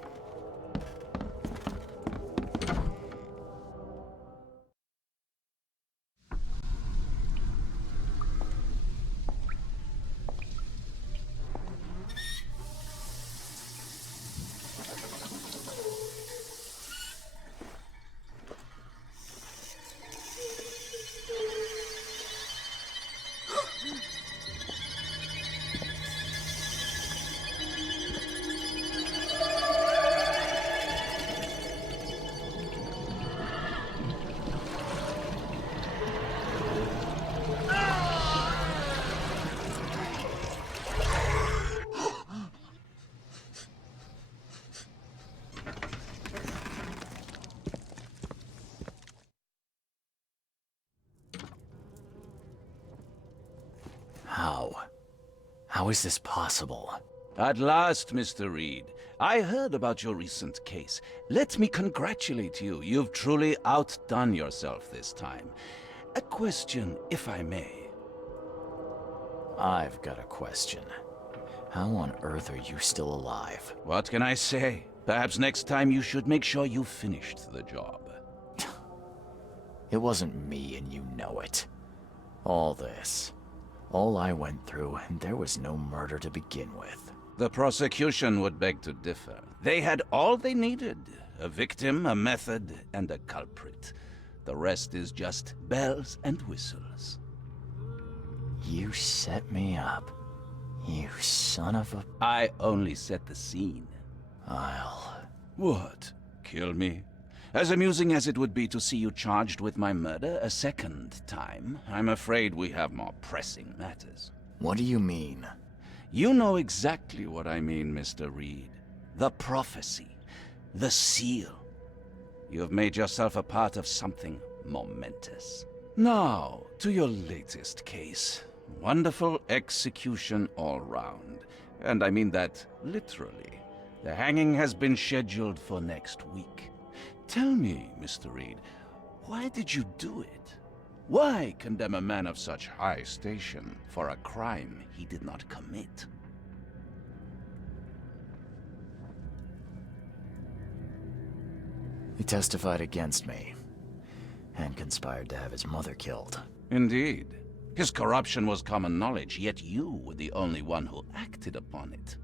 How is this possible? At last, Mr. Reed. I heard about your recent case. Let me congratulate you. You've truly outdone yourself this time. A question, if I may. I've got a question. How on earth are you still alive? What can I say? Perhaps next time you should make sure you finished the job. It wasn't me, and you know it. All this. All I went through, and there was no murder to begin with. The prosecution would beg to differ. They had all they needed. A victim, a method, and a culprit. The rest is just bells and whistles. You set me up. You son of a... I only set the scene. I'll... What? Kill me? As amusing as it would be to see you charged with my murder a second time, I'm afraid we have more pressing matters. What do you mean? You know exactly what I mean, Mr. Reed. The prophecy. The seal. You have made yourself a part of something momentous. Now, to your latest case. Wonderful execution all round. And I mean that literally. The hanging has been scheduled for next week. Tell me, Mr. Reed, why did you do it? Why condemn a man of such high station for a crime he did not commit? He testified against me, and conspired to have his mother killed. Indeed. His corruption was common knowledge, yet you were the only one who acted upon it.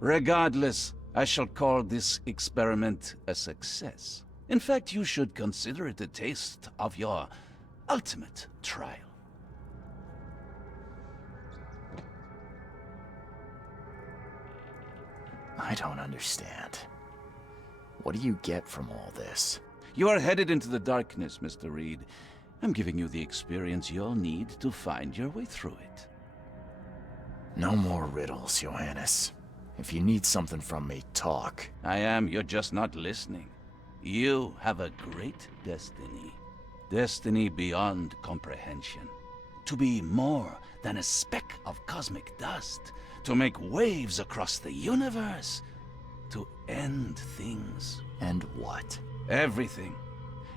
Regardless, I shall call this experiment a success. In fact, you should consider it a taste of your ultimate trial. I don't understand. What do you get from all this? You are headed into the darkness, Mr. Reed. I'm giving you the experience you'll need to find your way through it. No more riddles, Johannes. If you need something from me, talk. I am, you're just not listening. You have a great destiny. Destiny beyond comprehension. To be more than a speck of cosmic dust. To make waves across the universe. To end things. And what? Everything.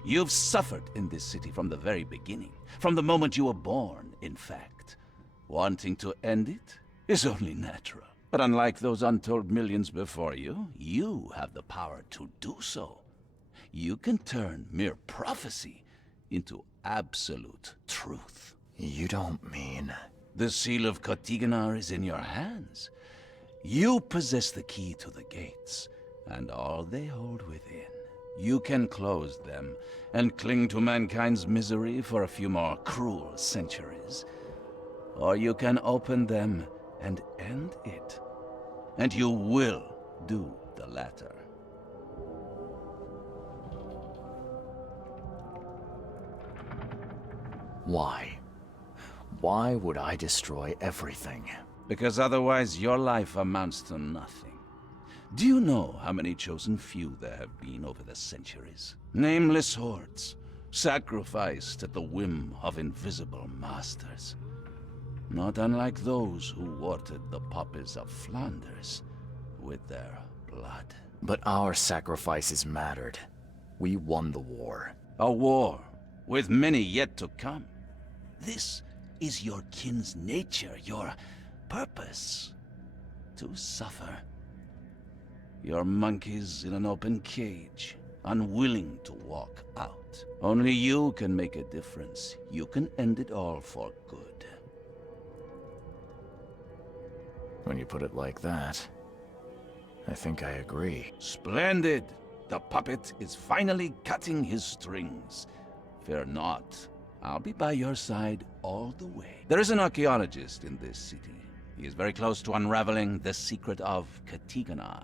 You've suffered in this city from the very beginning. From the moment you were born, in fact. Wanting to end it is only natural. But unlike those untold millions before you, you have the power to do so. You can turn mere prophecy into absolute truth. You don't mean... The seal of Kotiganar is in your hands. You possess the key to the gates, and all they hold within. You can close them, and cling to mankind's misery for a few more cruel centuries. Or you can open them and end it. And you will do the latter. Why? Why would I destroy everything? Because otherwise your life amounts to nothing. Do you know how many chosen few there have been over the centuries? Nameless hordes, sacrificed at the whim of invisible masters. Not unlike those who watered the poppies of Flanders with their blood. But our sacrifices mattered. We won the war. A war, with many yet to come. This is your kin's nature, your purpose. To suffer. You're monkeys in an open cage, unwilling to walk out. Only you can make a difference. You can end it all for good. When you put it like that, I think I agree. Splendid! The puppet is finally cutting his strings. Fear not. I'll be by your side all the way. There is an archaeologist in this city. He is very close to unraveling the secret of Kotiganar.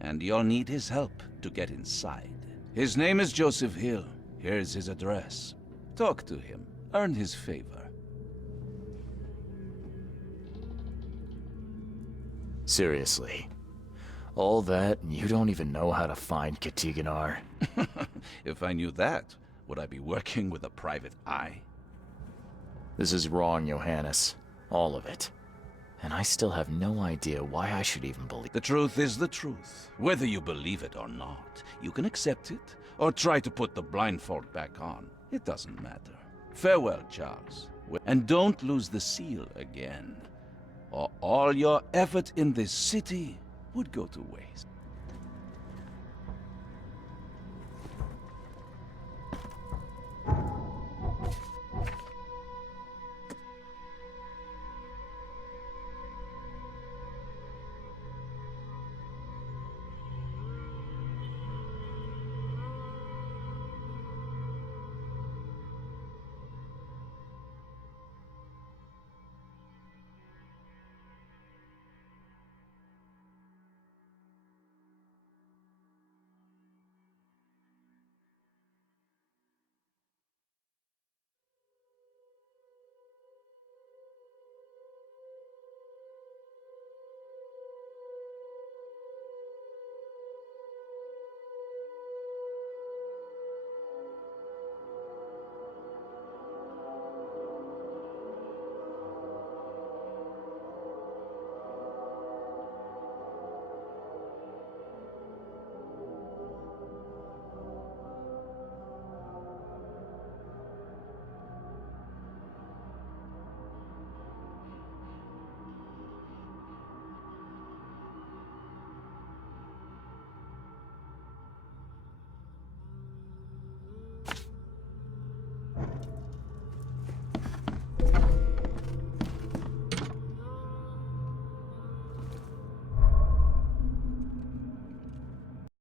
And you'll need his help to get inside. His name is Joseph Hill. Here's his address. Talk to him. Earn his favor. Seriously. All that, and you don't even know how to find Kotiganar? If I knew that, would I be working with a private eye? This is wrong, Johannes. All of it. And I still have no idea why I should even believe. The truth is the truth. Whether you believe it or not, you can accept it, or try to put the blindfold back on. It doesn't matter. Farewell, Charles. And don't lose the seal again, or all your effort in this city would go to waste.